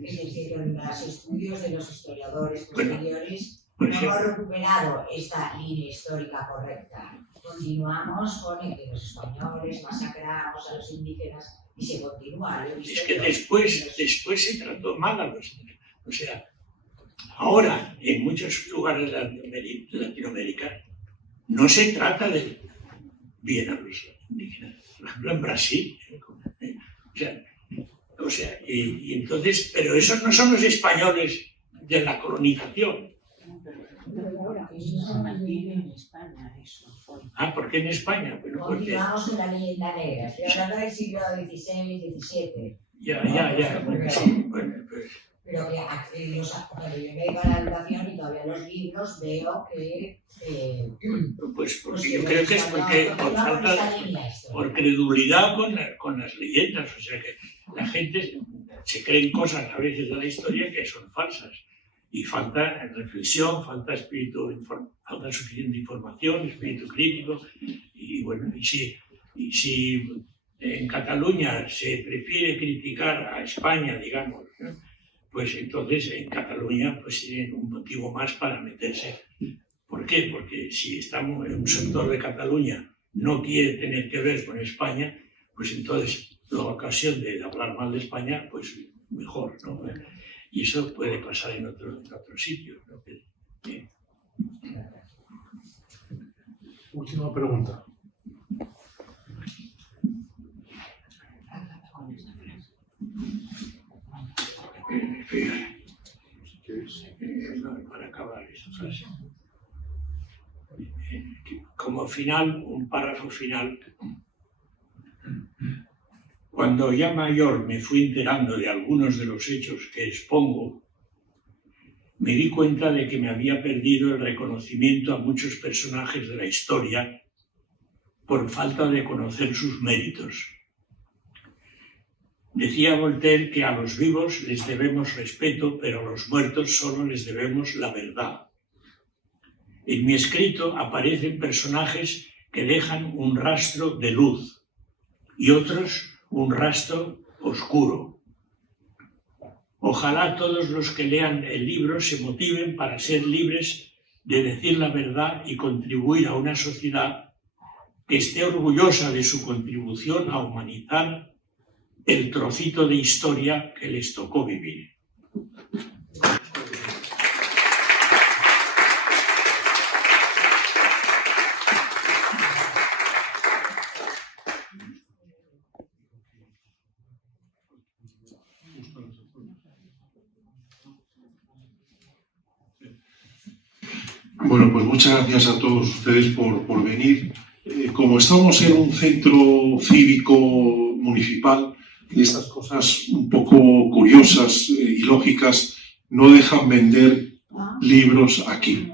es decir, en los estudios de los historiadores posteriores no hemos recuperado esta línea histórica correcta. Continuamos con el que los españoles masacramos a los indígenas y se continúa. Es que después se trató mal a los indígenas. O sea, ahora en muchos lugares de Latinoamérica no se trata de bien a los indígenas. Por ejemplo, en Brasil. O sea, y entonces, pero esos no son los españoles de la colonización. Se mantiene en España, eso. Ah, ¿por qué en España? Bueno, continuamos con la leyenda negra. Estoy hablando del siglo XVI, XVII. Ya. Bueno, sí. Bueno, pues. Pero que cuando yo me dedico a la educación y todavía los libros veo que... pues porque yo creo que es porque por credulidad con las leyendas. O sea que la gente se cree cosas a veces de la historia que son falsas. Y falta reflexión, falta falta suficiente información, espíritu crítico. Y bueno, y si en Cataluña se prefiere criticar a España, digamos, ¿no? Pues entonces en Cataluña pues tienen un motivo más para meterse. ¿Por qué? Porque si estamos en un sector de Cataluña no quiere tener que ver con España, pues entonces la ocasión de hablar mal de España, pues mejor, ¿no? Y eso puede pasar en otros sitios, ¿no? Última pregunta. Para acabar esta frase. Como final, un párrafo final. Cuando ya mayor me fui enterando de algunos de los hechos que expongo, me di cuenta de que me había perdido el reconocimiento a muchos personajes de la historia por falta de conocer sus méritos. Decía Voltaire que a los vivos les debemos respeto, pero a los muertos solo les debemos la verdad. En mi escrito aparecen personajes que dejan un rastro de luz y otros un rastro oscuro. Ojalá todos los que lean el libro se motiven para ser libres de decir la verdad y contribuir a una sociedad que esté orgullosa de su contribución a humanizar el trocito de historia que les tocó vivir. Bueno, pues muchas gracias a todos ustedes por venir. Como estamos en un centro cívico municipal, y estas cosas un poco curiosas y lógicas no dejan vender libros aquí.